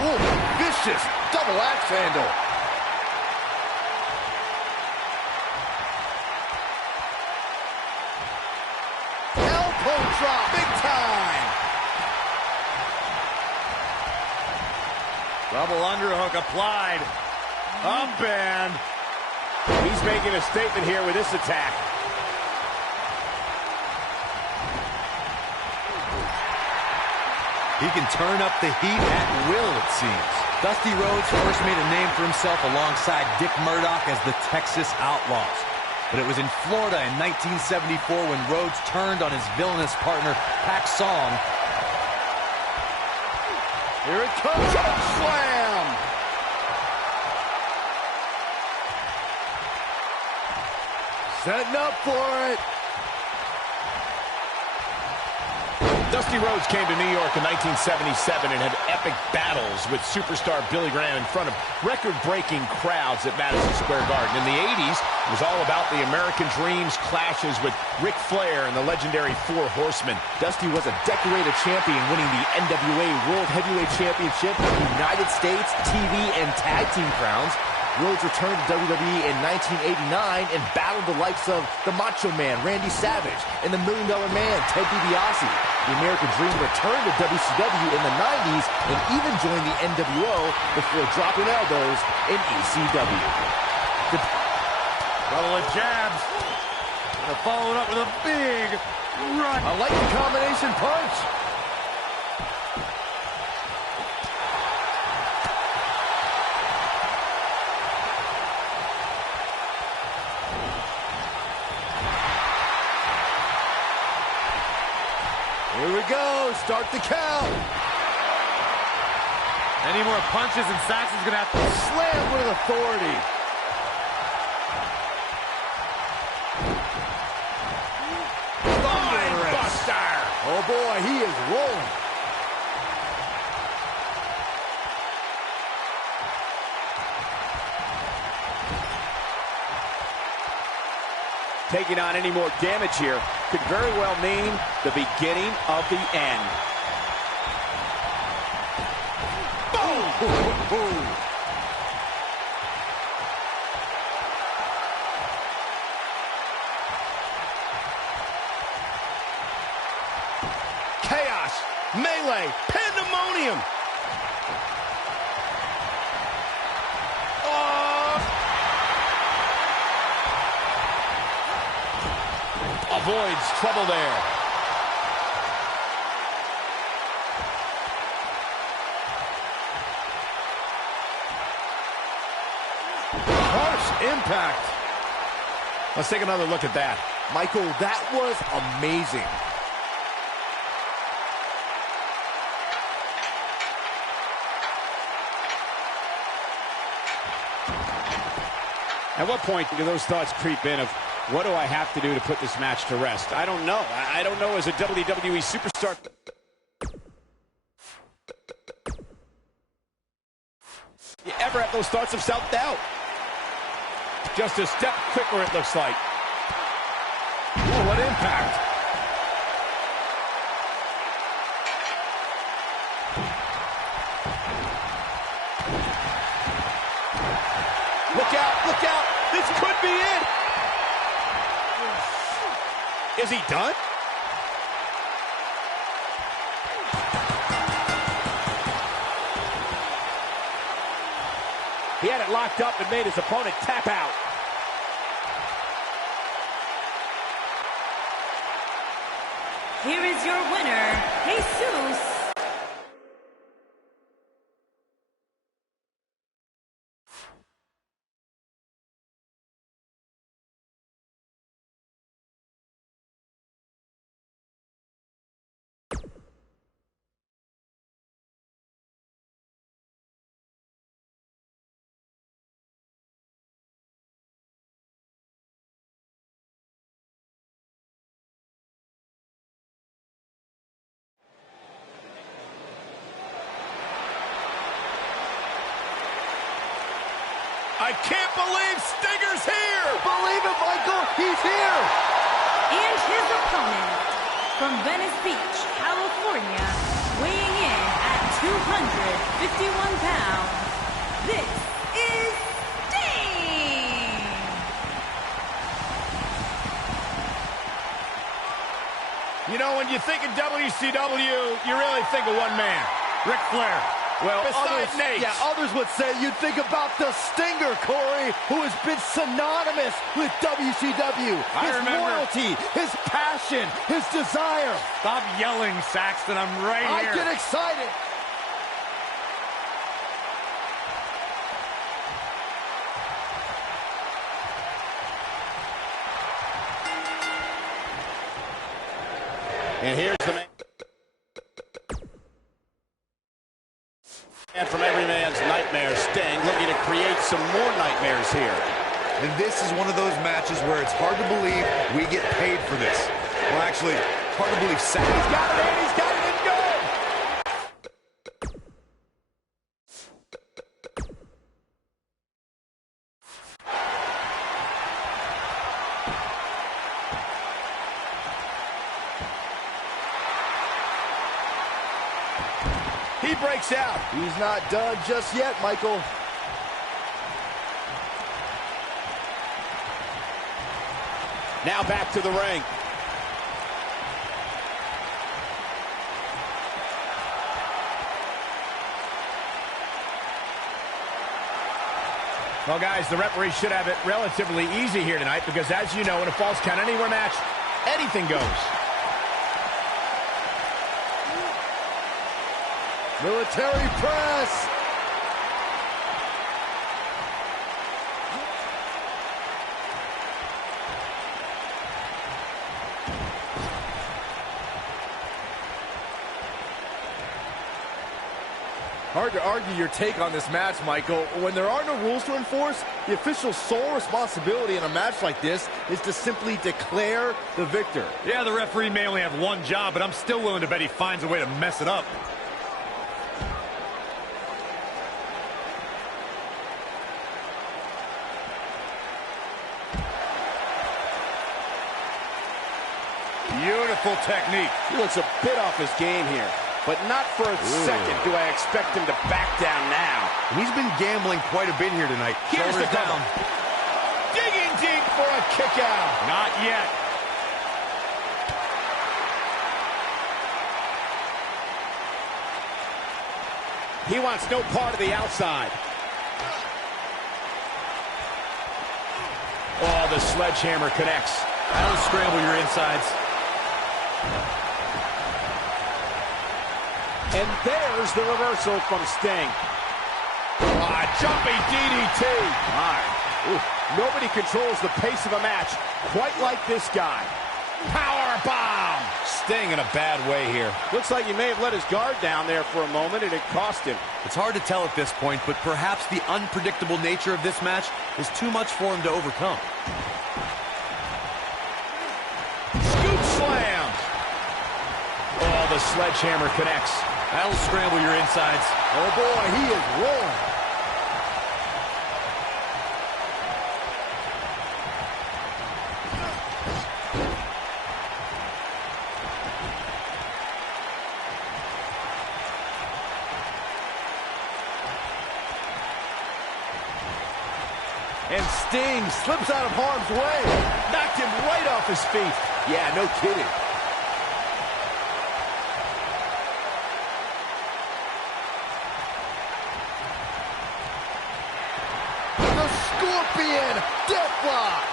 Ooh, vicious double axe handle. Elbow drop, big time. Double underhook applied. Up and He's making a statement here with this attack. He can turn up the heat at will, it seems. Dusty Rhodes first made a name for himself alongside Dick Murdoch as the Texas Outlaws. But it was in Florida in 1974 when Rhodes turned on his villainous partner, Pac Song. Here it comes. Choke slam. Setting up for it. Dusty Rhodes came to New York in 1977 and had epic battles with superstar Billy Graham in front of record-breaking crowds at Madison Square Garden. In the 80s, it was all about the American Dream's clashes with Ric Flair and the legendary Four Horsemen. Dusty was a decorated champion, winning the NWA World Heavyweight Championship, United States TV and Tag Team crowns. Rhodes returned to WWE in 1989 and battled the likes of the Macho Man, Randy Savage, and the $1 Million Man, Ted DiBiase. The American Dream returned to WCW in the 90s and even joined the NWO before dropping elbows in ECW. couple of jabs. And followed up with a big right. I like the combination punch. Here we go. Start the count. Any more punches and Saxon's going to have to Slam with authority. Buster! Oh boy, he is rolling. Taking on any more damage here could very well mean the beginning of the end. Boom! Chaos, melee, pandemonium. Avoids trouble there. Harsh impact. Let's take another look at that. Michael, that was amazing. At what point do those thoughts creep in of, what do I have to do to put this match to rest? I don't know. I don't know as a WWE superstar. You ever have those thoughts of self-doubt? Just a step quicker, it looks like. Oh, what impact. Look out, look out. This could be it. Is he done? He had it locked up and made his opponent tap out. Here is your winner, Jesus I can't believe Stinger's here! Believe it, Michael! He's here! And his opponent, from Venice Beach, California, weighing in at 251 pounds, this is Sting! You know, when you think of WCW, you really think of one man. Ric Flair. Well, Besides Nate. others would say you'd think about the Stinger, Corey, who has been synonymous with WCW. His loyalty, his passion, his desire. Stop yelling, Saxton. I'm right here. I get excited. And here's the man. And from every man's nightmare, Sting looking to create some more nightmares here. And this is one of those matches where it's hard to believe we get paid for this. Well, actually, hard to believe Sting. He's got it in, he's got it in, good! He breaks out. He's not done just yet, Michael. Now back to the ring. Well, guys, the referee should have it relatively easy here tonight because, as you know, in a Falls Count Anywhere match, anything goes. Military press. Hard to argue your take on this match, Michael. When there are no rules to enforce, the official's sole responsibility in a match like this is to simply declare the victor. Yeah, the referee may only have one job, but I'm still willing to bet he finds a way to mess it up. Beautiful technique. He looks a bit off his game here, but not for a second do I expect him to back down now. He's been gambling quite a bit here tonight. Here's the Shoulders down. Digging deep for a kick out. Not yet. He wants no part of the outside. Oh, the sledgehammer connects. That'll scramble your insides. And there's the reversal from Sting. Jumping DDT. Nobody controls the pace of a match quite like this guy. Power bomb. Sting in a bad way here. Looks like he may have let his guard down there for a moment, and it cost him. It's hard to tell at this point, but perhaps the unpredictable nature of this match is too much for him to overcome. Scoop slam. Oh, the sledgehammer connects. That'll scramble your insides. Oh boy, he is rolling. And Sting slips out of harm's way. Knocked him right off his feet. Yeah, no kidding. The Scorpion Deathlock.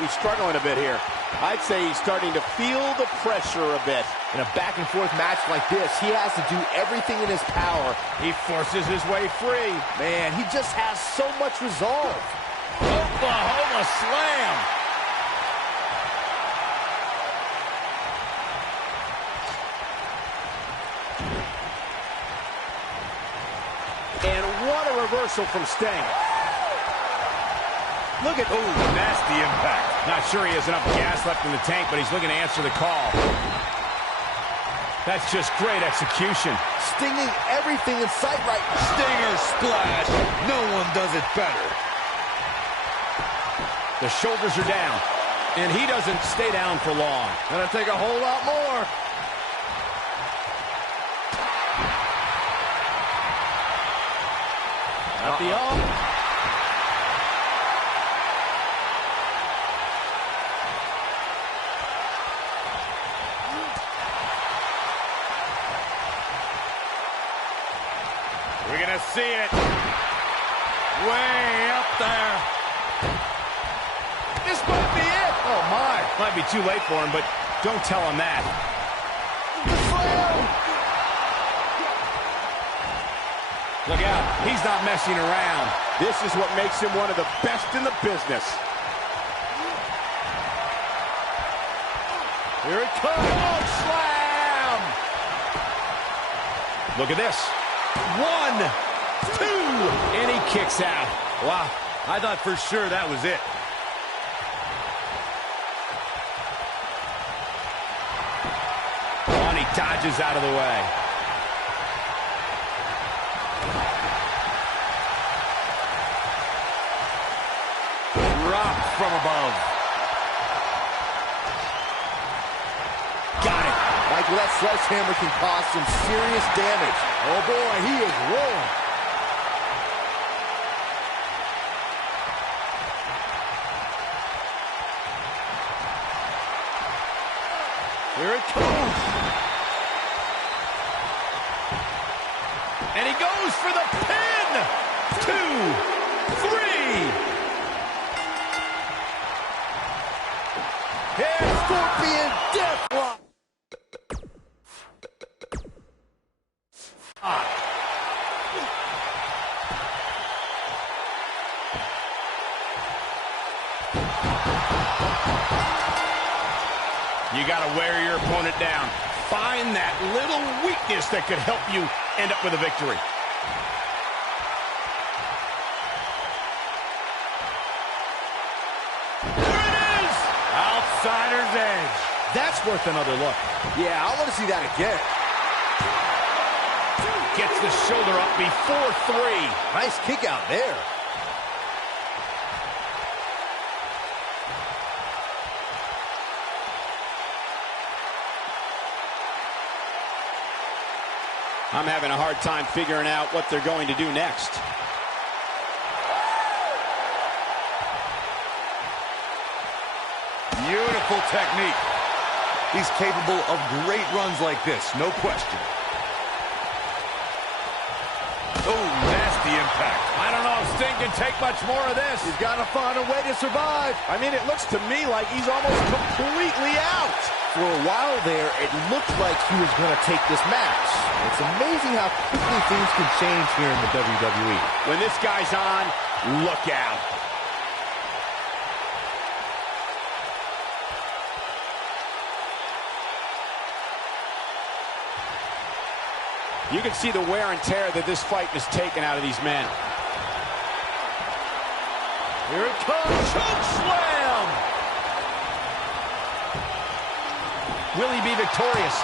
He's struggling a bit here. I'd say he's starting to feel the pressure a bit. In a back-and-forth match like this, he has to do everything in his power. He forces his way free. Man, he just has so much resolve. Oklahoma slam. And what a reversal from Sting. Look at, nasty impact. Not sure he has enough gas left in the tank, but he's looking to answer the call. That's just great execution. Stinging everything in sight right now. Stinger splash. No one does it better. The shoulders are down, and he doesn't stay down for long. Gonna take a whole lot more. At the arm. We're going to see it. Way up there. This might be it. Oh, my. Might be too late for him, but don't tell him that. Look out. He's not messing around. This is what makes him one of the best in the business. Here it comes. Oh, slam. Look at this. 1, 2, and he kicks out. Wow, I thought for sure that was it. Oh, and he dodges out of the way. Dropped from above. Got it. Michael, that sledgehammer can cause some serious damage. Oh boy, he is rolling. Here it comes. And he goes for the pin. 2, 3. Here's Scorpion Deathlock. You got to wear your opponent down. Find that little weakness that could help you end up with a victory. There it is! Outsider's edge. That's worth another look. Yeah, I want to see that again. Gets the shoulder up before 3. Nice kick out there. I'm having a hard time figuring out what they're going to do next. Beautiful technique. He's capable of great runs like this, no question. Oh, nasty impact. I don't know if Sting can take much more of this. He's got to find a way to survive. I mean, it looks to me like he's almost completely out. For a while there, it looked like he was going to take this match. It's amazing how quickly things can change here in the WWE. When this guy's on, look out. You can see the wear and tear that this fight has taken out of these men. Here it comes. Choke slam. Will he be victorious?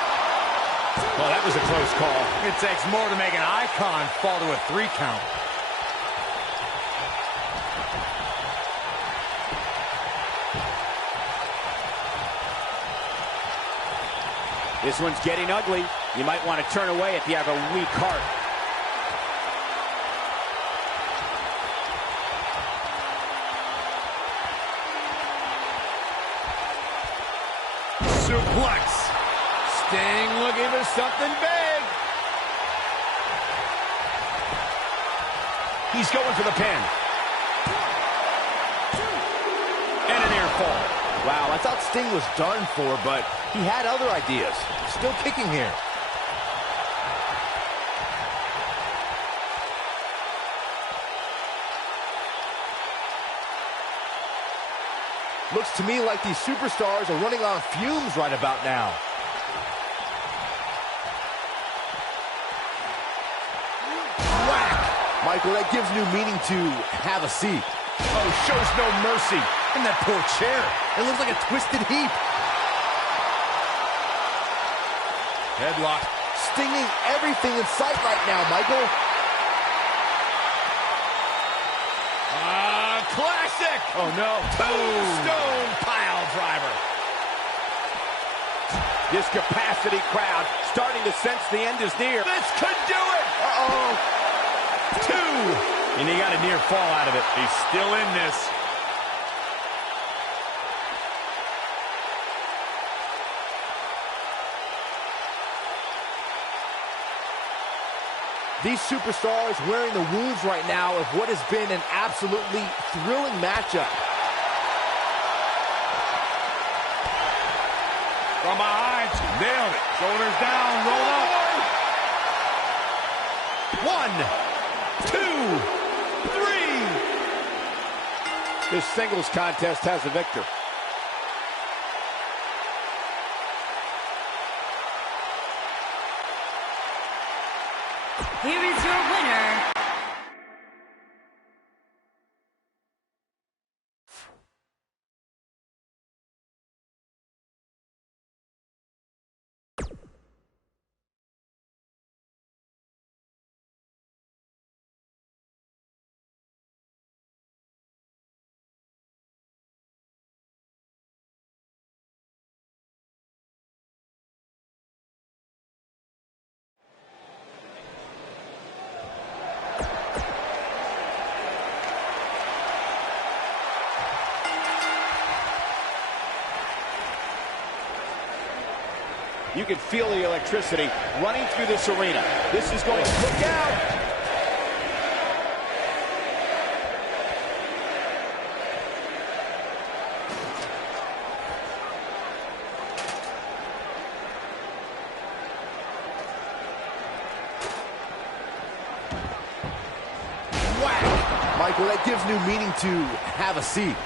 Well, that was a close call. It takes more to make an icon fall to a 3 count. This one's getting ugly. You might want to turn away if you have a weak heart. Suplex. Sting looking for something big. He's going for the pin. And a near fall. Wow, I thought Sting was done for, but he had other ideas. Still kicking here. Looks to me like these superstars are running on fumes right about now. Whack! Michael, that gives new meaning to have a seat. Oh, shows no mercy. And that poor chair. It looks like a twisted heap. Headlock. Stinging everything in sight right now, Michael. Classic! Oh, no. Tombstone pile driver. This capacity crowd starting to sense the end is near. This could do it! Uh-oh. 2. And he got a near fall out of it. He's still in this. These superstars wearing the wounds right now of what has been an absolutely thrilling matchup. From behind, nailed it. Shoulders down, roll up. 1, 2, 3. This singles contest has a victor. Here is your winner, You can feel the electricity running through this arena. This is going to look out. Whack! Michael, that gives new meaning to have a seat.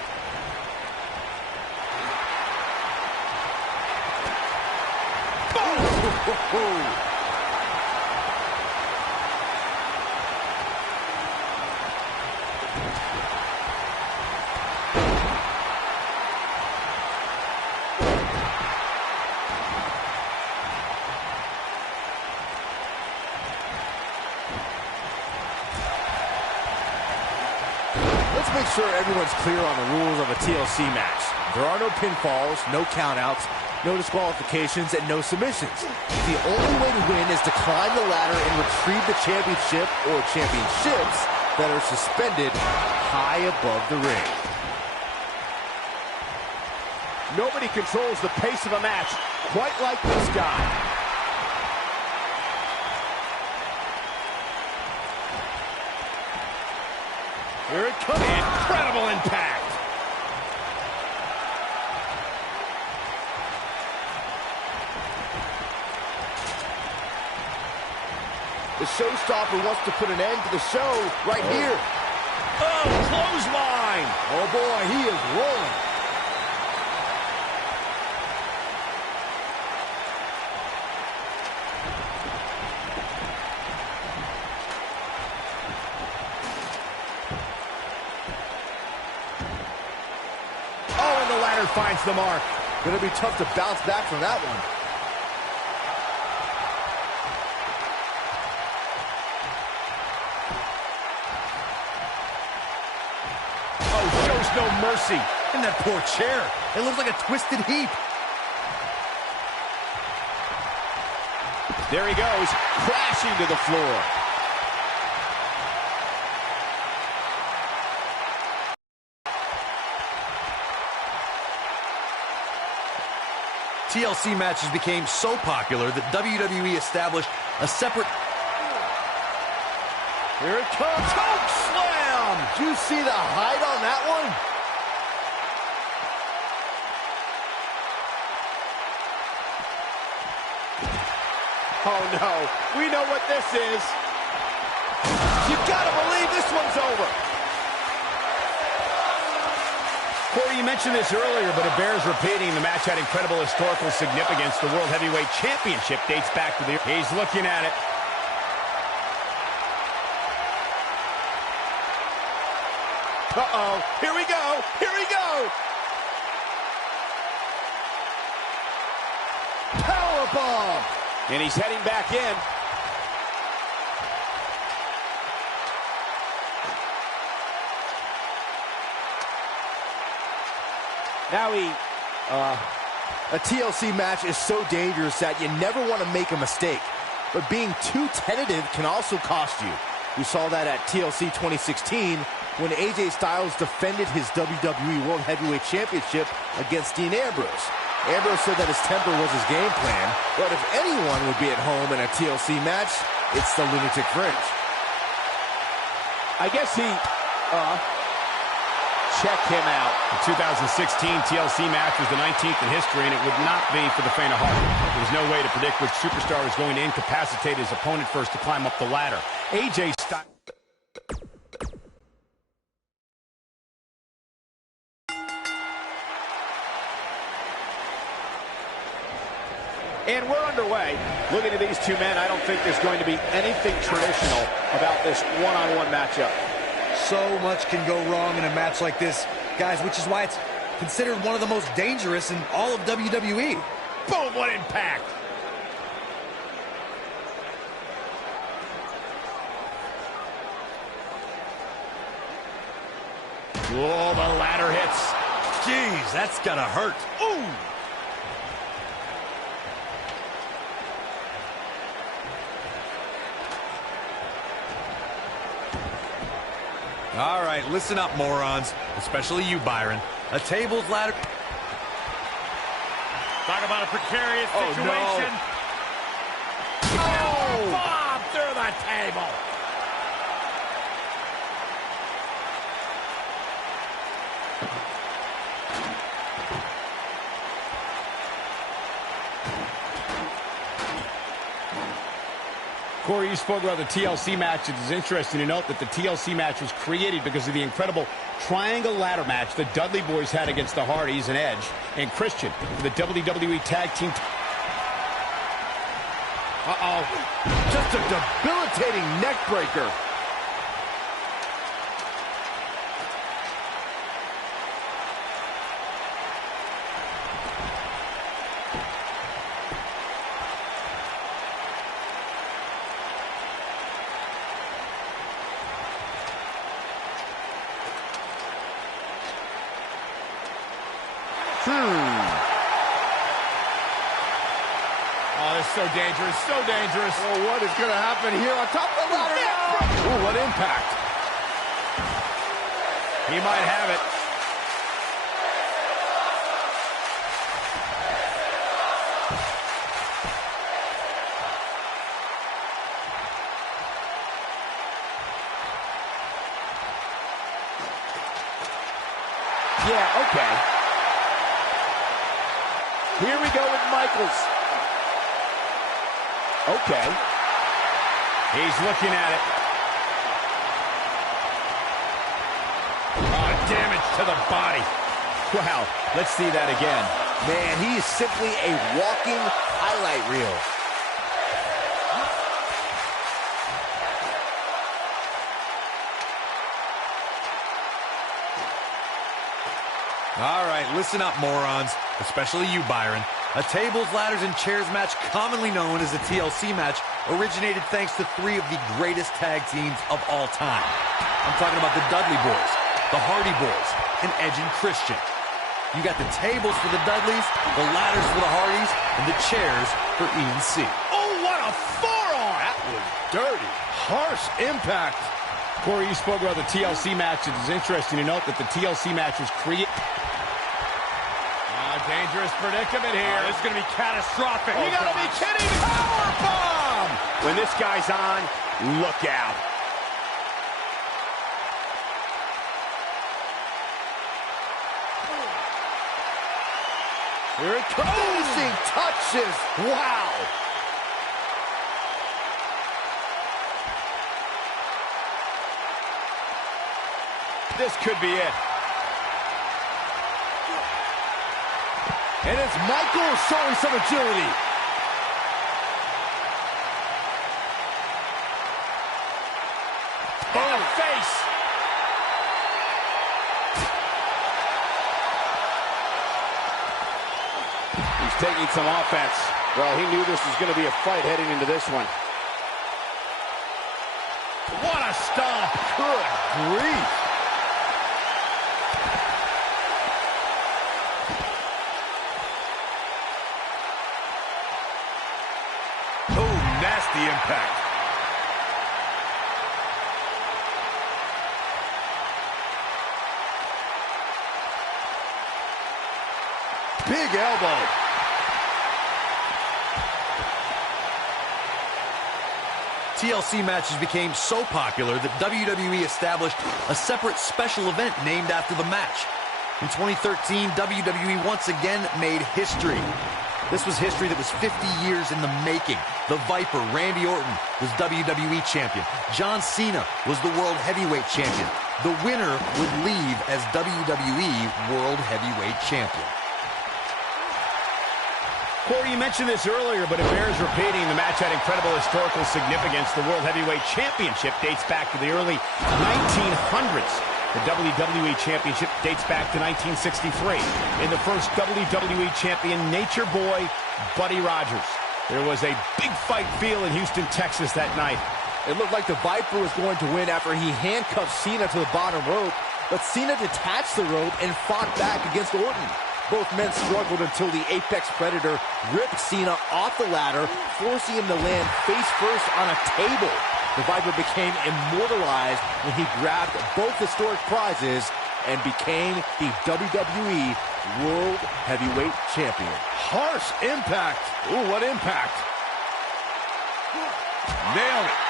Let's make sure everyone's clear on the rules of a TLC match. There are no pinfalls, no countouts, no disqualifications, and no submissions. The only way to win is to climb the ladder and retrieve the championship or championships that are suspended high above the ring. Nobody controls the pace of a match quite like this guy. Here it comes. Incredible impact. The showstopper wants to put an end to the show right here. Oh, clothesline. Oh boy, he is rolling. Oh, and the ladder finds the mark. Gonna be tough to bounce back from that one. Shows no mercy. And that poor chair. It looks like a twisted heap. There he goes, crashing to the floor. TLC matches became so popular that WWE established a separate... Here it comes. Choke slam. Do you see the height on that one? Oh no, we know what this is. You gotta believe this one's over. Corey, you mentioned this earlier, but it bears repeating. The match had incredible historical significance. The World Heavyweight Championship dates back to the... He's looking at it. Uh-oh, here we go, here we go. Powerbomb. And he's heading back in. Now a TLC match is so dangerous that you never want to make a mistake. But being too tentative can also cost you. We saw that at TLC 2016 when AJ Styles defended his WWE World Heavyweight Championship against Dean Ambrose. Ambrose said that his temper was his game plan, but if anyone would be at home in a TLC match, it's the Lunatic Fringe. I guess he checked him out. The 2016 TLC match was the 19th in history, and it would not be for the faint of heart. There was no way to predict which superstar was going to incapacitate his opponent first to climb up the ladder. AJ Styles. And we're underway. Looking at these two men, I don't think there's going to be anything traditional about this one-on-one matchup. So much can go wrong in a match like this, guys, which is why it's considered one of the most dangerous in all of WWE. Boom, what impact! Whoa, the ladder hits. Jeez, that's gotta hurt. Ooh! All right, listen up, morons. Especially you, Byron. A table's ladder. Talk about a precarious situation. Oh! Bomb through the table. Corey, you spoke about the TLC match. It is interesting to note that the TLC match was created because of the incredible triangle ladder match the Dudley Boys had against the Hardys and Edge and Christian for the WWE Tag Team. Just a debilitating neck breaker. Oh, this is so dangerous, so dangerous. Oh, what is going to happen here on top of the ladder? Ooh, what impact. He might have it. Yeah, okay. Here we go with Michaels. Okay. He's looking at it. Oh, damage to the body. Wow, let's see that again. Man, he is simply a walking highlight reel. All right, listen up, morons. Especially you, Byron. A tables, ladders, and chairs match, commonly known as the TLC match, originated thanks to three of the greatest tag teams of all time. I'm talking about the Dudley Boys, the Hardy Boys, and Edge and Christian. You got the tables for the Dudleys, the ladders for the Hardys, and the chairs for E&C. Oh, what a forearm! That was dirty. Harsh impact. Corey, you spoke about the TLC match. It is interesting to note that the TLC match was created. Dangerous predicament here. This is going to be catastrophic. You gotta be kidding! Powerbomb! When this guy's on, look out. Here it comes. Finishing touches. Wow. This could be it. And it's Michael showing some agility. Oh, face! He's taking some offense. Well, he knew this was going to be a fight heading into this one. What a stomp. Good grief. Oh, nasty impact. Big elbow. TLC matches became so popular that WWE established a separate special event named after the match. In 2013, WWE once again made history. This was history that was 50 years in the making. The Viper, Randy Orton, was WWE Champion. John Cena was the World Heavyweight Champion. The winner would leave as WWE World Heavyweight Champion. Corey, you mentioned this earlier, but it bears repeating. The match had incredible historical significance. The World Heavyweight Championship dates back to the early 1900s. The WWE Championship dates back to 1963. In the first WWE Champion, Nature Boy, Buddy Rogers. There was a big fight feel in Houston, Texas that night. It looked like the Viper was going to win after he handcuffed Cena to the bottom rope, but Cena detached the rope and fought back against Orton. Both men struggled until the Apex Predator ripped Cena off the ladder, forcing him to land face first on a table. The Viper became immortalized when he grabbed both historic prizes and became the WWE World Heavyweight Champion. Harsh impact. Ooh, what impact. Nailed it.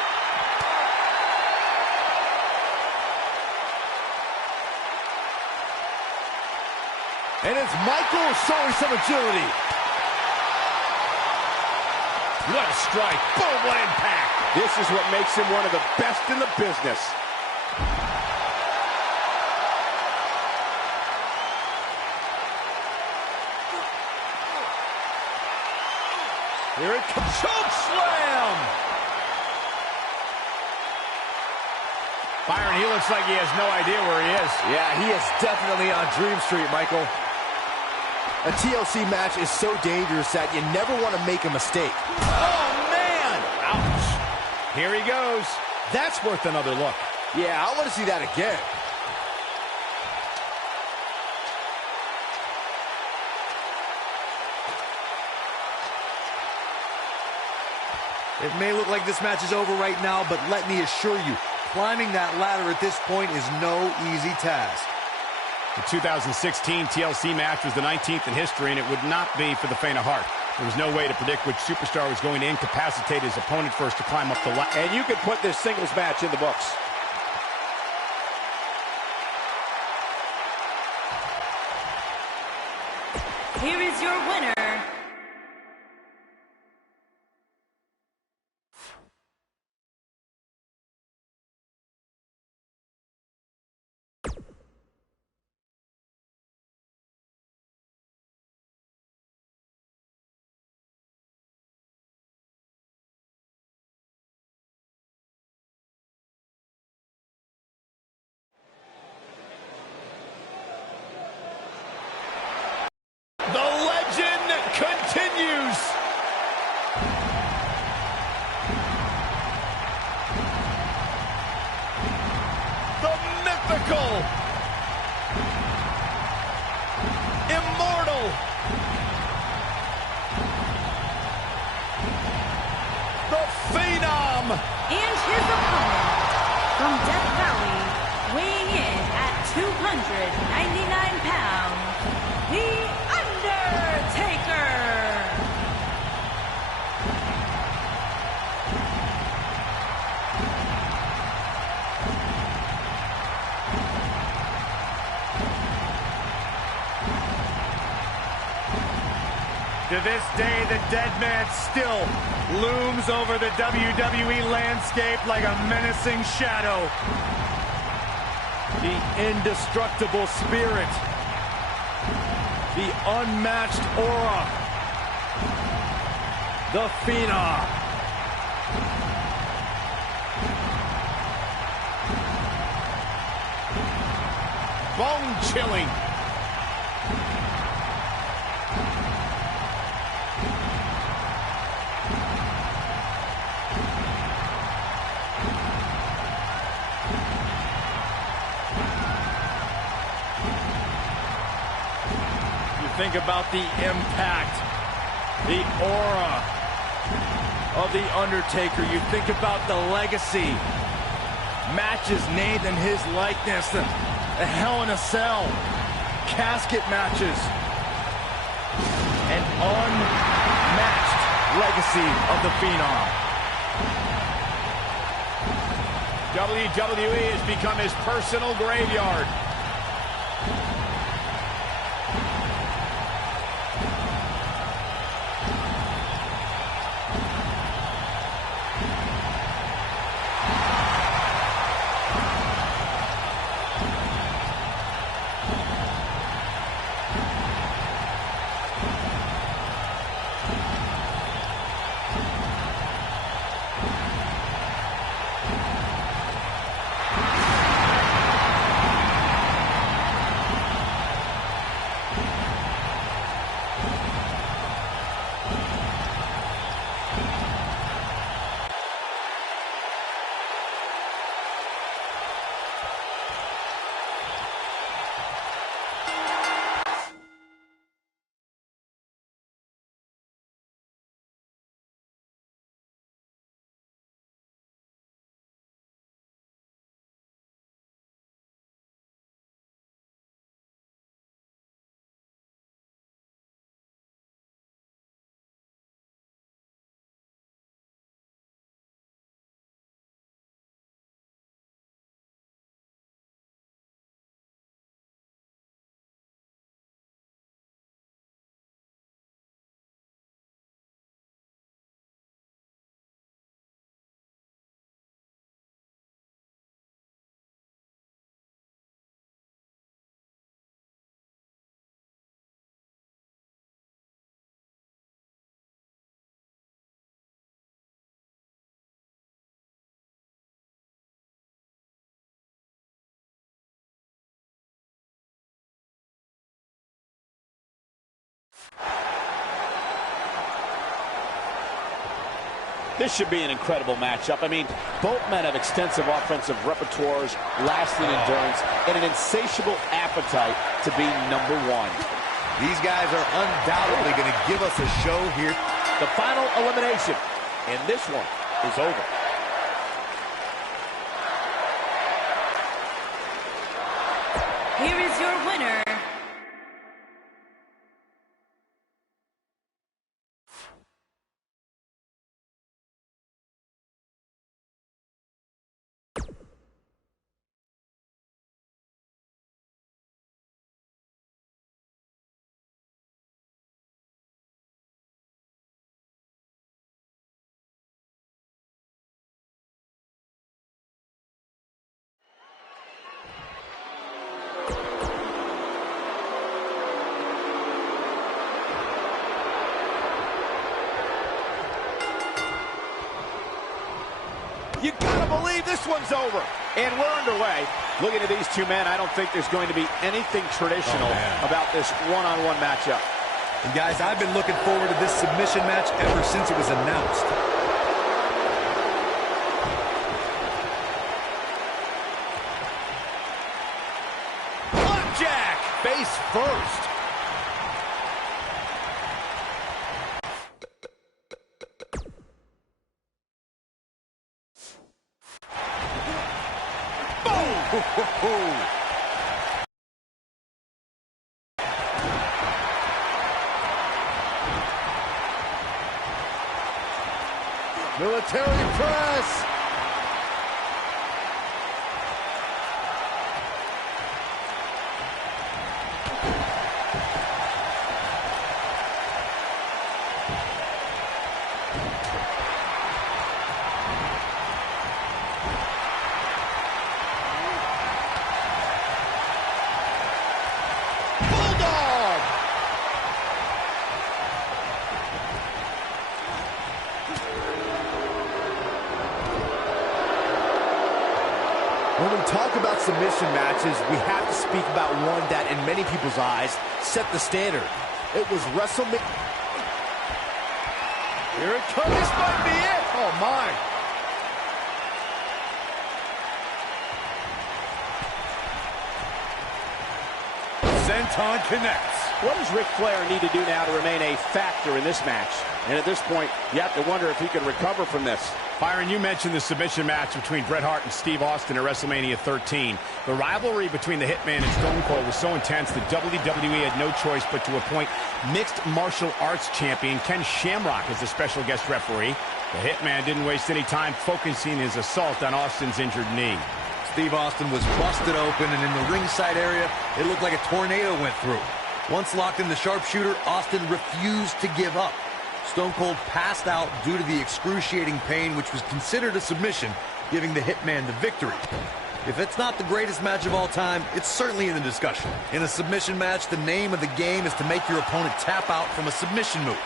And it's Michael showing some agility. What a strike. Boom, what impact. This is what makes him one of the best in the business. Here it comes. Choke slam. Byron, he looks like he has no idea where he is. Yeah, he is definitely on Dream Street, Michael. A TLC match is so dangerous that you never want to make a mistake. Oh, man! Ouch. Here he goes. That's worth another look. Yeah, I want to see that again. It may look like this match is over right now, but let me assure you, climbing that ladder at this point is no easy task. The 2016 TLC match was the 19th in history, and it would not be for the faint of heart. There was no way to predict which superstar was going to incapacitate his opponent first to climb up the ladder. And you could put this singles match in the books. Here is your winner, Continues. The mythical, immortal, the Phenom, and his opponent from Death Valley, weighing in at 299 pounds, The Undertaker. To this day, the dead man still looms over the WWE landscape like a menacing shadow. The indestructible spirit. The unmatched aura. The Phenom. bone-chilling. think about the impact, the aura of The Undertaker. You think about the legacy. Matches named in his likeness. The Hell in a Cell. Casket matches. An unmatched legacy of the Phenom. WWE has become his personal graveyard. This should be an incredible matchup. I mean, both men have extensive offensive repertoires, lasting endurance, and an insatiable appetite to be number one. These guys are undoubtedly going to give us a show here. The final elimination, and this one is over. Here is your winner, You gotta believe this one's over. And we're underway. Looking at these two men, I don't think there's going to be anything traditional about this one-on-one matchup. And guys, I've been looking forward to this submission match ever since it was announced. Blackjack, face first. Military press. When we talk about submission matches, we have to speak about one that, in many people's eyes, set the standard. It was WrestleMania. Here it comes. This might be it. Oh, my. Senton connects. What does Ric Flair need to do now to remain a factor in this match? And at this point, you have to wonder if he can recover from this. Byron, you mentioned the submission match between Bret Hart and Steve Austin at WrestleMania 13. The rivalry between the Hitman and Stone Cold was so intense that WWE had no choice but to appoint mixed martial arts champion Ken Shamrock as the special guest referee. The Hitman didn't waste any time focusing his assault on Austin's injured knee. Steve Austin was busted open, and in the ringside area, it looked like a tornado went through. Once locked in the sharpshooter, Austin refused to give up. Stone Cold passed out due to the excruciating pain, which was considered a submission, giving the Hitman the victory. If it's not the greatest match of all time, it's certainly in the discussion. In a submission match, the name of the game is to make your opponent tap out from a submission move.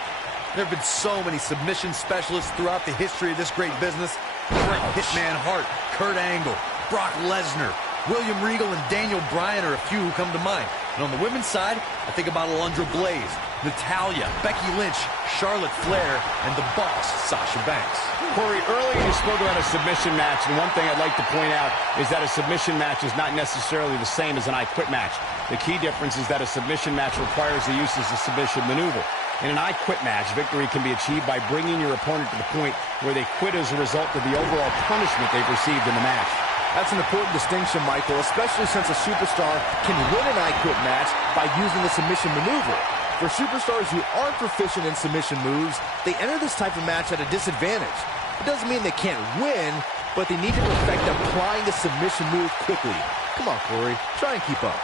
There have been so many submission specialists throughout the history of this great business. Bret Hitman Hart, Kurt Angle, Brock Lesnar, William Regal, and Daniel Bryan are a few who come to mind. And on the women's side, I think about Alundra Blaze, Natalya, Becky Lynch, Charlotte Flair, and the boss, Sasha Banks. Corey, earlier you spoke about a submission match, and one thing I'd like to point out is that a submission match is not necessarily the same as an I Quit match. The key difference is that a submission match requires the use of a submission maneuver. In an I Quit match, victory can be achieved by bringing your opponent to the point where they quit as a result of the overall punishment they've received in the match. That's an important distinction, Michael, especially since a superstar can win an I Quit match by using the submission maneuver. For superstars who aren't proficient in submission moves, they enter this type of match at a disadvantage. It doesn't mean they can't win, but they need to perfect applying the submission move quickly. Come on, Corey, try and keep up.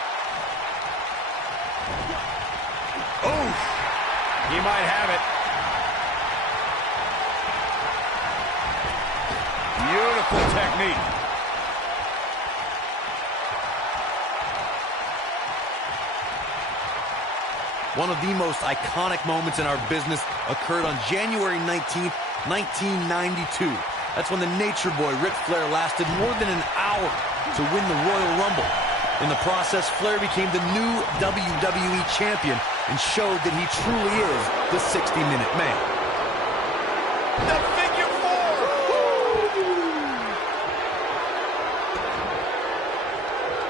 Oh, he might have it. Beautiful technique. One of the most iconic moments in our business occurred on January 19th, 1992. That's when the Nature Boy, Ric Flair, lasted more than an hour to win the Royal Rumble. In the process, Flair became the new WWE Champion and showed that he truly is the 60-minute man. The figure four!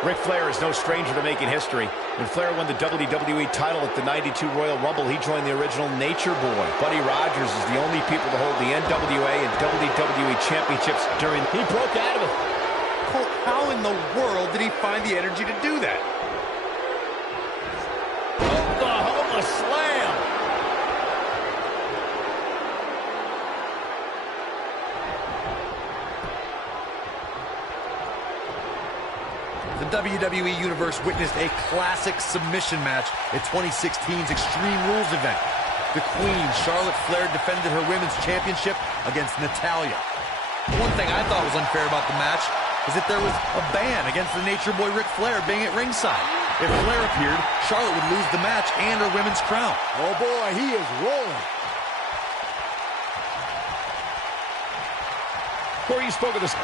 Ric Flair is no stranger to making history. When Flair won the WWE title at the '92 Royal Rumble, he joined the original Nature Boy. Buddy Rogers is the only people to hold the NWA and WWE championships during... He broke out of it. How in the world did he find the energy to do that? Oklahoma Slam! The WWE Universe witnessed a classic submission match at 2016's Extreme Rules event. The Queen, Charlotte Flair, defended her women's championship against Natalya. One thing I thought was unfair about the match is that there was a ban against the Nature Boy Ric Flair being at ringside. If Flair appeared, Charlotte would lose the match and her women's crown. Oh boy, he is rolling. Corey, you spoke of this...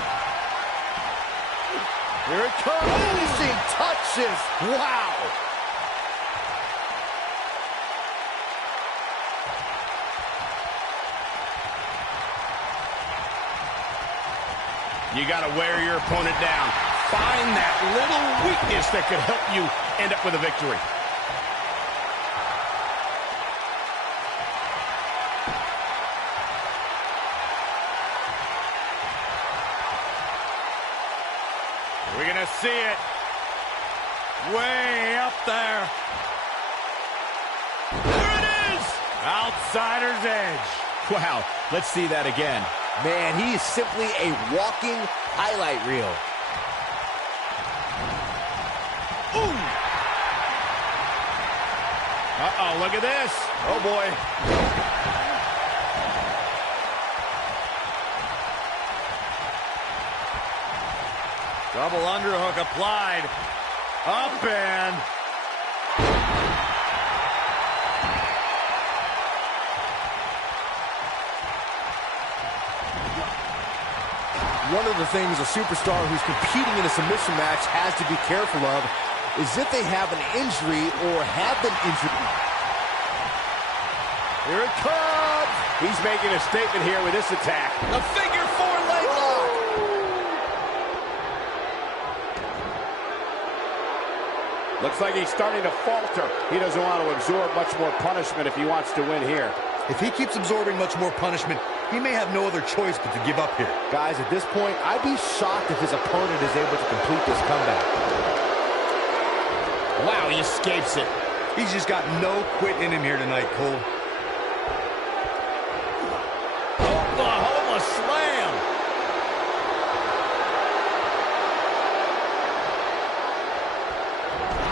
Here it comes. Finishing touches. Wow. You got to wear your opponent down. Find that little weakness that could help you end up with a victory. We're going to see it. Way up there. There it is! Outsider's edge. Wow, let's see that again. Man, he is simply a walking highlight reel. Ooh! Uh-oh, look at this. Oh, boy. Double underhook applied. Up and... One of the things a superstar who's competing in a submission match has to be careful of is if they have an injury or have been injured. Here it comes. He's making a statement here with this attack. The figure four leg lock. Looks like he's starting to falter. He doesn't want to absorb much more punishment if he wants to win here. If he keeps absorbing much more punishment, he may have no other choice but to give up here. Guys, at this point, I'd be shocked if his opponent is able to complete this comeback. Wow, he escapes it. He's just got no quit in him here tonight, Cole. Oklahoma slam.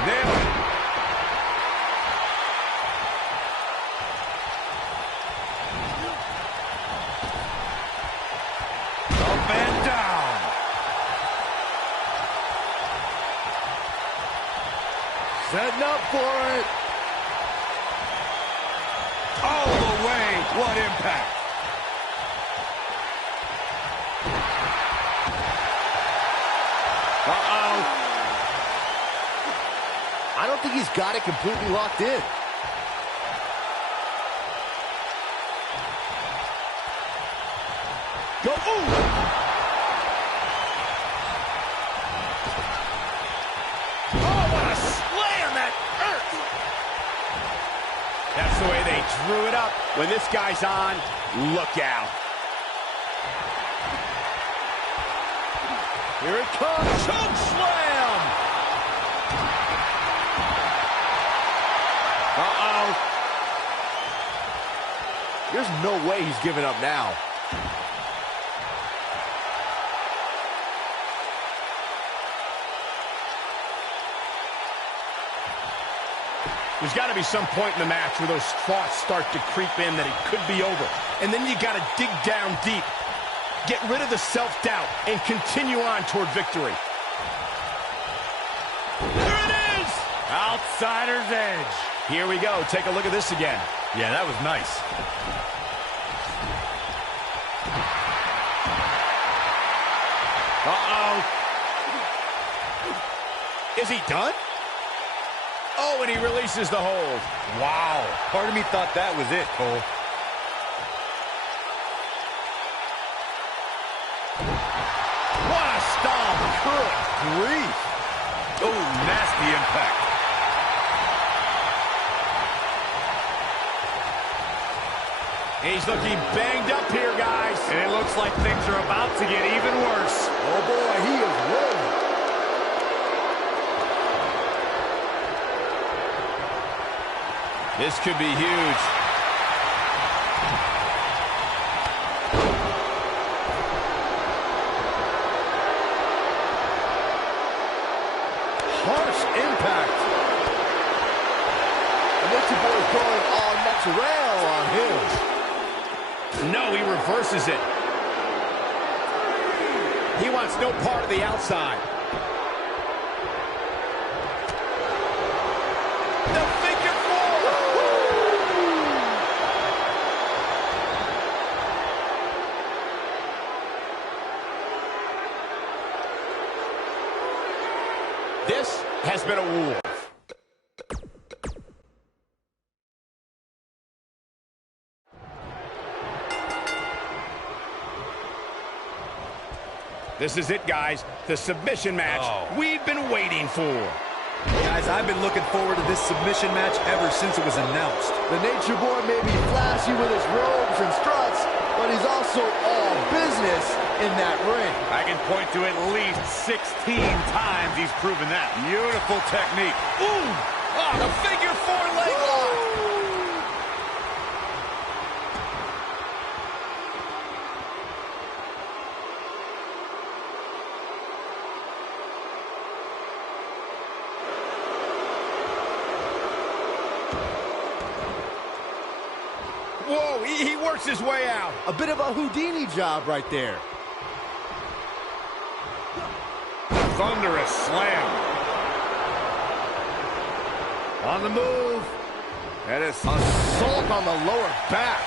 Nailed it. Up and down. Setting up for it. All the way. What impact. Uh-oh. I don't think he's got it completely locked in. Go. Ooh. Oh, what a slam that hurt. That's the way they drew it up. When this guy's on, look out. Here it comes. Choke slam. Uh-oh. There's no way he's giving up now. There's got to be some point in the match where those thoughts start to creep in that it could be over. And then you got to dig down deep. Get rid of the self-doubt and continue on toward victory. There it is! Outsider's edge. Here we go. Take a look at this again. Yeah, that was nice. Uh-oh. Is he done? Oh, and he releases the hold. Wow. Part of me thought that was it, Cole. What a stomp. Good grief. Oh, nasty impact. He's looking banged up here, guys. And it looks like things are about to get even worse. Oh, boy, he is rolling. This could be huge. Harsh impact. And Nature Boy's going all natural on him. No, he reverses it. He wants no part of the outside. The figure four. This has been a war. This is it, guys. The submission match we've been waiting for. Guys, I've been looking forward to this submission match ever since it was announced. The Nature Boy may be flashy with his robes and struts, but he's also all business in that ring. I can point to at least 16 times he's proven that. Beautiful technique. Ooh! Oh, the figure four leg lock! Whoa, he works his way out. A bit of a Houdini job right there. Thunderous slam. On the move. That is Assault on the lower back.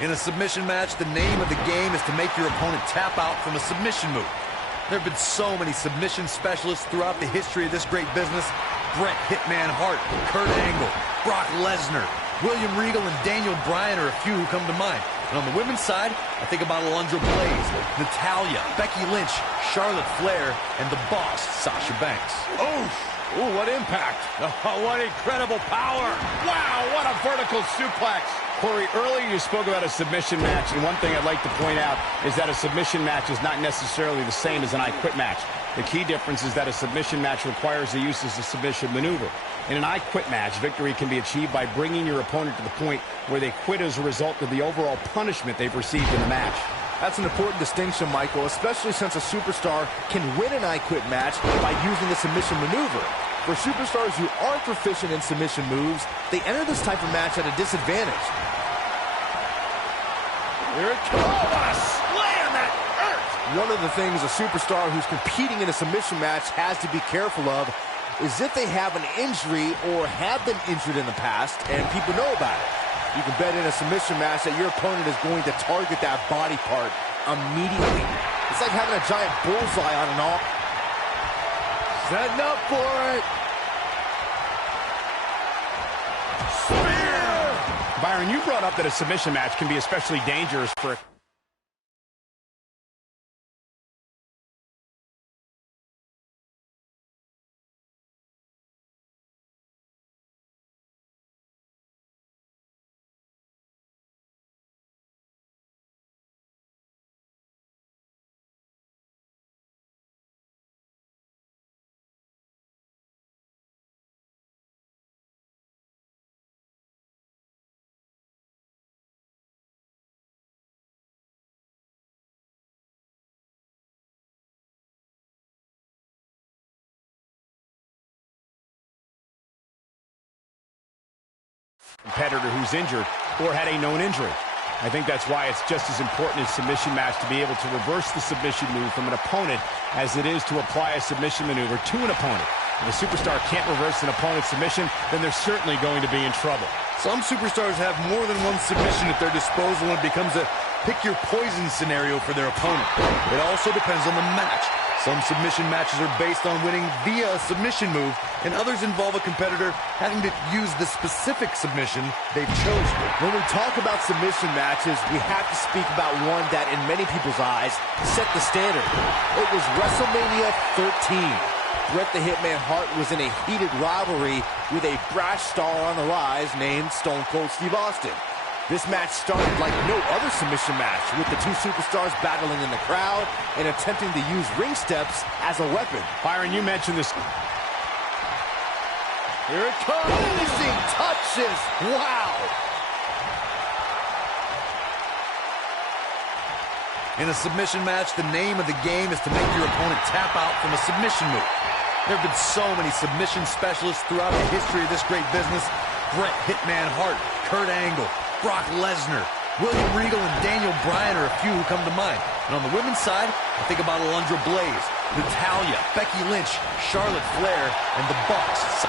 In a submission match, the name of the game is to make your opponent tap out from a submission move. There have been so many submission specialists throughout the history of this great business, Bret Hitman Hart, Kurt Angle, Brock Lesnar, William Regal, and Daniel Bryan are a few who come to mind. And on the women's side, I think about Alundra Blaze, Natalya, Becky Lynch, Charlotte Flair, and the boss, Sasha Banks. Ooh, what impact. Oh, what incredible power. Wow, what a vertical suplex. Corey, earlier you spoke about a submission match, and one thing I'd like to point out is that a submission match is not necessarily the same as an I Quit match. The key difference is that a submission match requires the use of the submission maneuver. In an I Quit match, victory can be achieved by bringing your opponent to the point where they quit as a result of the overall punishment they've received in the match. That's an important distinction, Michael, especially since a superstar can win an I Quit match by using the submission maneuver. For superstars who aren't proficient in submission moves, they enter this type of match at a disadvantage. Here it comes. Oh, what a slam that hurt. One of the things a superstar who's competing in a submission match has to be careful of is if they have an injury or have been injured in the past and people know about it. You can bet in a submission match that your opponent is going to target that body part immediately. It's like having a giant bullseye on an arm. Setting up for it. Spear! Byron, you brought up that a submission match can be especially dangerous for competitor who's injured or had a known injury. I think that's why it's just as important in a submission match to be able to reverse the submission move from an opponent as it is to apply a submission maneuver to an opponent. If a superstar can't reverse an opponent's submission, then they're certainly going to be in trouble. Some superstars have more than one submission at their disposal, and it becomes a pick-your-poison scenario for their opponent. It also depends on the match. Some submission matches are based on winning via a submission move, and others involve a competitor having to use the specific submission they've chosen. When we talk about submission matches, we have to speak about one that, in many people's eyes, set the standard. It was WrestleMania 13. Bret the Hitman Hart was in a heated rivalry with a brash star on the rise named Stone Cold Steve Austin. This match started like no other submission match, with the two superstars battling in the crowd and attempting to use ring steps as a weapon. Byron, you mentioned this. Here it comes. Finishing touches. Wow. In a submission match, the name of the game is to make your opponent tap out from a submission move. There have been so many submission specialists throughout the history of this great business. Bret Hitman Hart, Kurt Angle, Brock Lesnar, William Regal, and Daniel Bryan are a few who come to mind. And on the women's side, I think about Alundra Blaze, Natalya, Becky Lynch, Charlotte Flair, and the boss.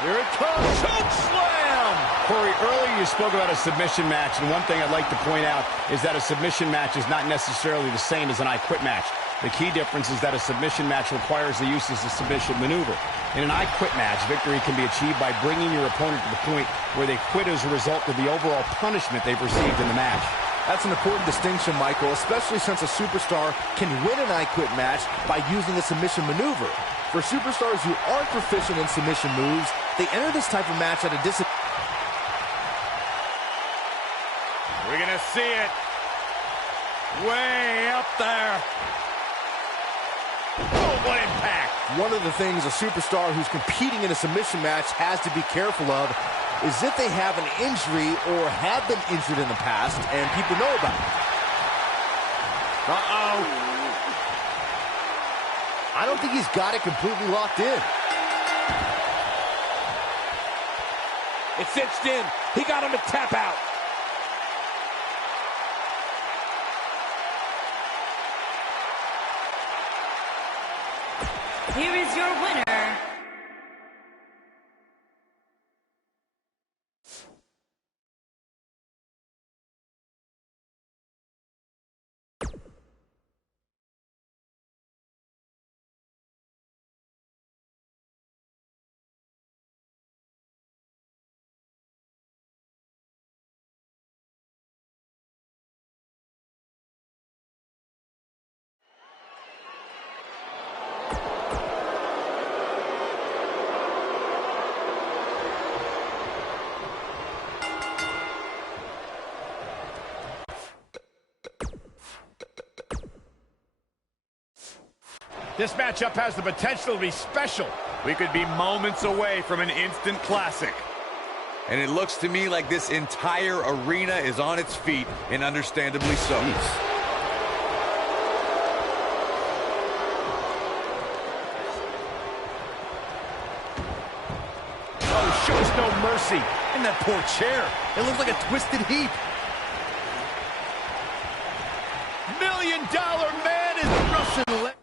Here it comes. Choke slam! Corey, earlier you spoke about a submission match, and one thing I'd like to point out is that a submission match is not necessarily the same as an I Quit match. The key difference is that a submission match requires the use of the submission maneuver. In an I Quit match, victory can be achieved by bringing your opponent to the point where they quit as a result of the overall punishment they've received in the match. That's an important distinction, Michael, especially since a superstar can win an I Quit match by using the submission maneuver. For superstars who aren't proficient in submission moves, they enter this type of match at a disadvantage. We're going to see it. Way up there. Oh, what impact. One of the things a superstar who's competing in a submission match has to be careful of is if they have an injury or have been injured in the past and people know about it. Uh-oh. I don't think he's got it completely locked in. It's cinched in. He got him to tap out. Here is your winner, This matchup has the potential to be special. We could be moments away from an instant classic. And it looks to me like this entire arena is on its feet, and understandably so. Oh, shows no mercy. And that poor chair. It looks like a twisted heap. $1 Million Man is Russian leg.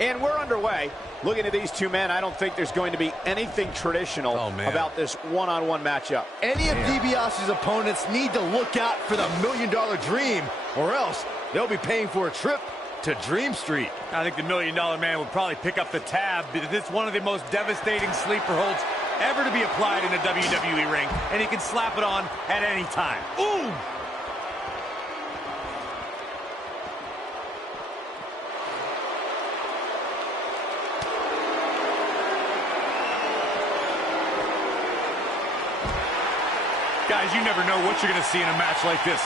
And we're underway. Looking at these two men, I don't think there's going to be anything traditional about this one-on-one matchup. Any of DiBiase's opponents need to look out for the $1 Million Dream, or else they'll be paying for a trip to Dream Street. I think the $1 Million Man will probably pick up the tab because it's one of the most devastating sleeper holds ever to be applied in a WWE ring, and he can slap it on at any time. Ooh! Guys, you never know what you're going to see in a match like this.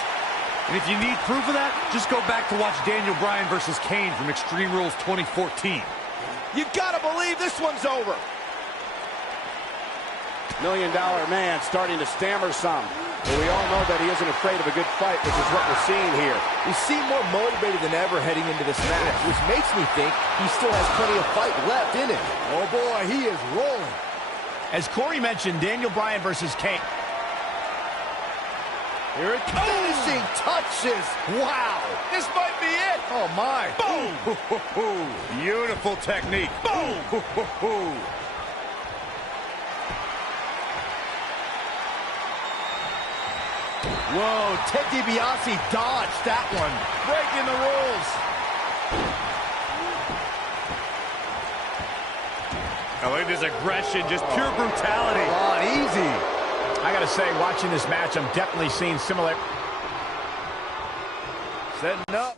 And if you need proof of that, just go back to watch Daniel Bryan versus Kane from Extreme Rules 2014. You gotta believe this one's over. $1 Million Man starting to stammer some. But we all know that he isn't afraid of a good fight, which is what we're seeing here. He seemed more motivated than ever heading into this match, which makes me think he still has plenty of fight left in him. Oh boy, he is rolling. As Corey mentioned, Daniel Bryan versus Kane. Here it comes. Finishing touches. Wow. This might be it. Oh, my. Boom. Beautiful technique. Boom. Whoa, Ted DiBiase dodged that one. Breaking the rules. Oh, look at this aggression, just pure brutality. Come on, easy. I gotta say, watching this match, I'm definitely seeing similar. Setting up.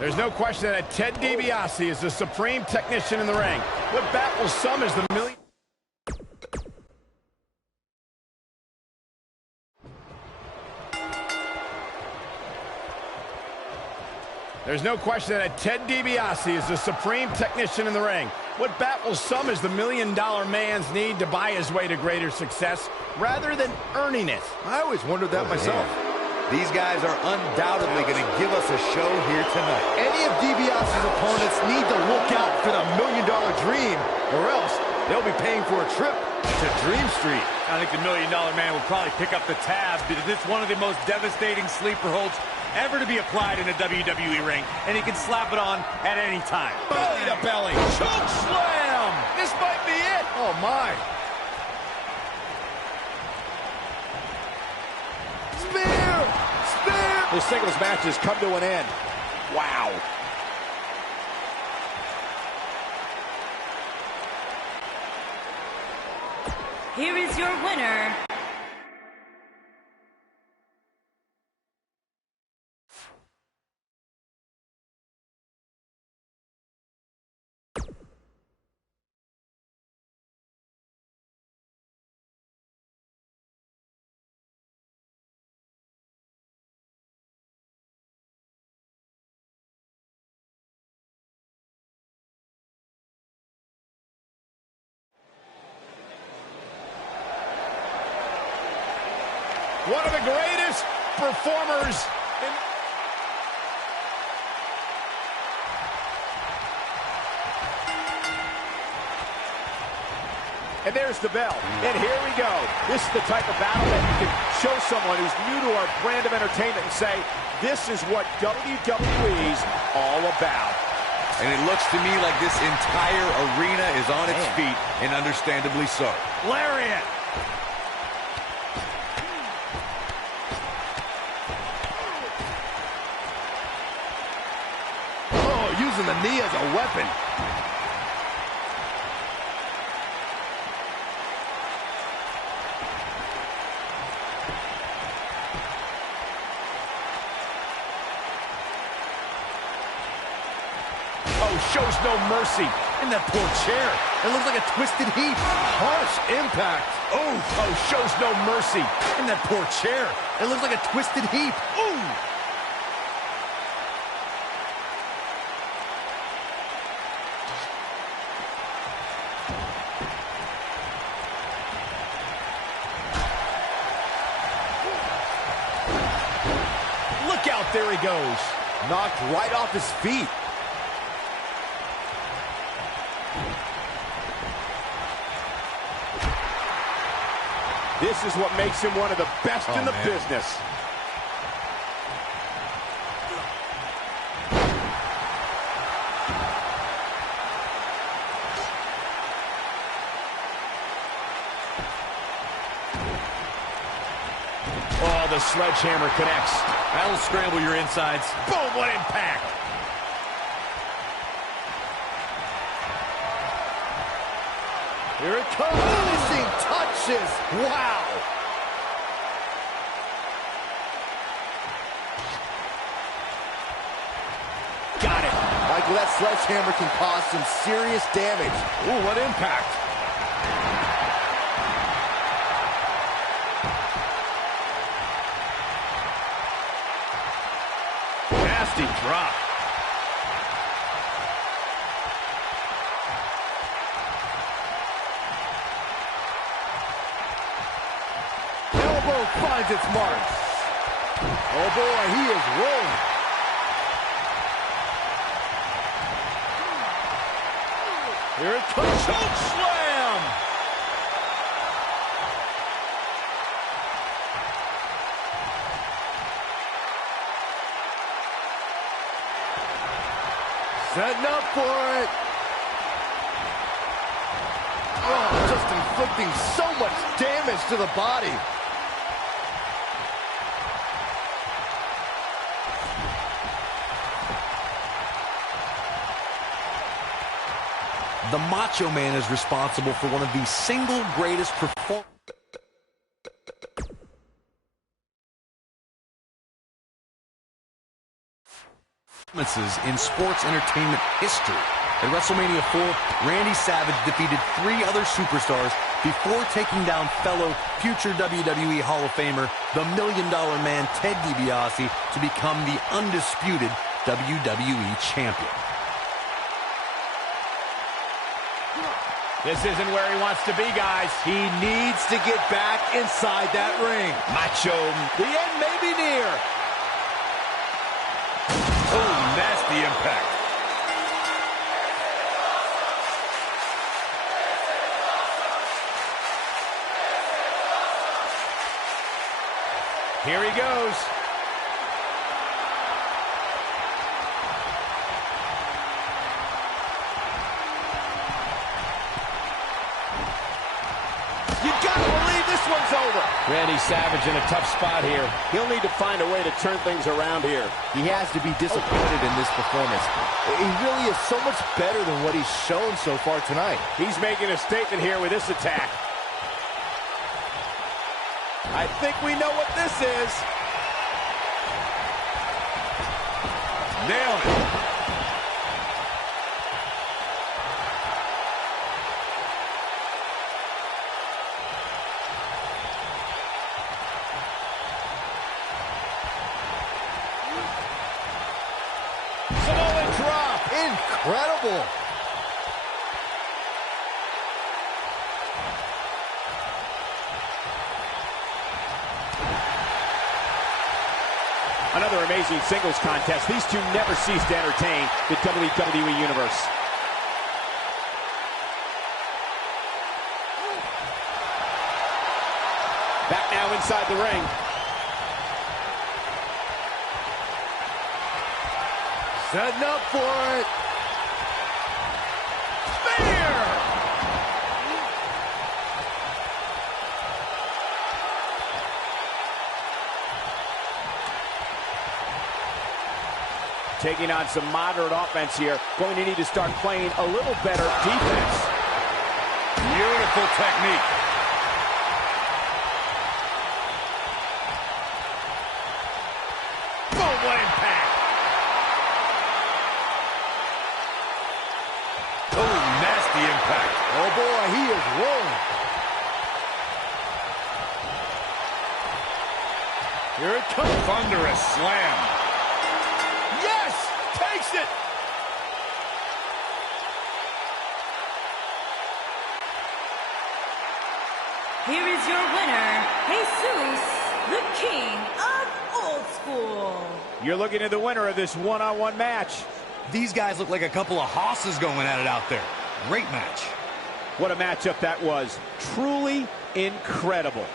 There's no question that Ted DiBiase is the supreme technician in the ring. What baffles some is the million. There's no question that Ted DiBiase is the supreme technician in the ring. What baffles some is the $1 Million Man's need to buy his way to greater success rather than earning it. I always wondered that myself. These guys are undoubtedly going to give us a show here tonight. Any of DiBiase's opponents need to look out for the $1 Million Dream, or else they'll be paying for a trip to Dream Street. I think the $1 Million Man will probably pick up the tab because it's one of the most devastating sleeper holds ever to be applied in a WWE ring, and he can slap it on at any time. Belly to belly. Choke slam. This might be it. Oh, my. This singles match has come to an end. Wow. Here is your winner, one of the greatest performers in... And there's the bell. And here we go. This is the type of battle that you can show someone who's new to our brand of entertainment and say, this is what WWE's all about. And it looks to me like this entire arena is on its feet, and understandably so. Lariat! using the knee as a weapon. Shows no mercy. In that poor chair. It looks like a twisted heap. Harsh impact. Oh, shows no mercy. In that poor chair. It looks like a twisted heap. Ooh. Look out, there he goes. Knocked right off his feet. This is what makes him one of the best in the business. Oh, the sledgehammer connects. That'll scramble your insides. Boom, what impact. Here it comes. Finishing touches. Wow. Got it. Michael, that sledgehammer can cause some serious damage. Ooh, what impact. Nasty drop. Finds its mark. Oh boy, he is rolling. Here it comes. Choke slam. Setting up for it. Oh, just inflicting so much damage to the body. The Macho Man is responsible for one of the single greatest performances in sports entertainment history. At WrestleMania 4, Randy Savage defeated 3 other superstars before taking down fellow future WWE Hall of Famer, the $1 Million Man Ted DiBiase, to become the undisputed WWE Champion. This isn't where he wants to be, guys. He needs to get back inside that ring. Macho. The end may be near. Oh, nasty impact. Here he goes. Randy Savage in a tough spot here. He'll need to find a way to turn things around here. He has to be disappointed in this performance. He really is so much better than what he's shown so far tonight. He's making a statement here with this attack. I think we know what this is. Nailed it. Samoan drop. Incredible. Another amazing singles contest. These two never cease to entertain the WWE Universe. Back now inside the ring. Setting up for it. Spear! Taking on some moderate offense here. Going to need to start playing a little better defense. Beautiful technique. Boom, what impact. Oh, nasty impact. Oh boy, he is rolling. Here it comes. Thunderous slam. Yes! Takes it! Here is your winner, Jesus, the King of Old School. You're looking at the winner of this one-on-one match. These guys look like a couple of hosses going at it out there. Great match. What a matchup that was. Truly incredible.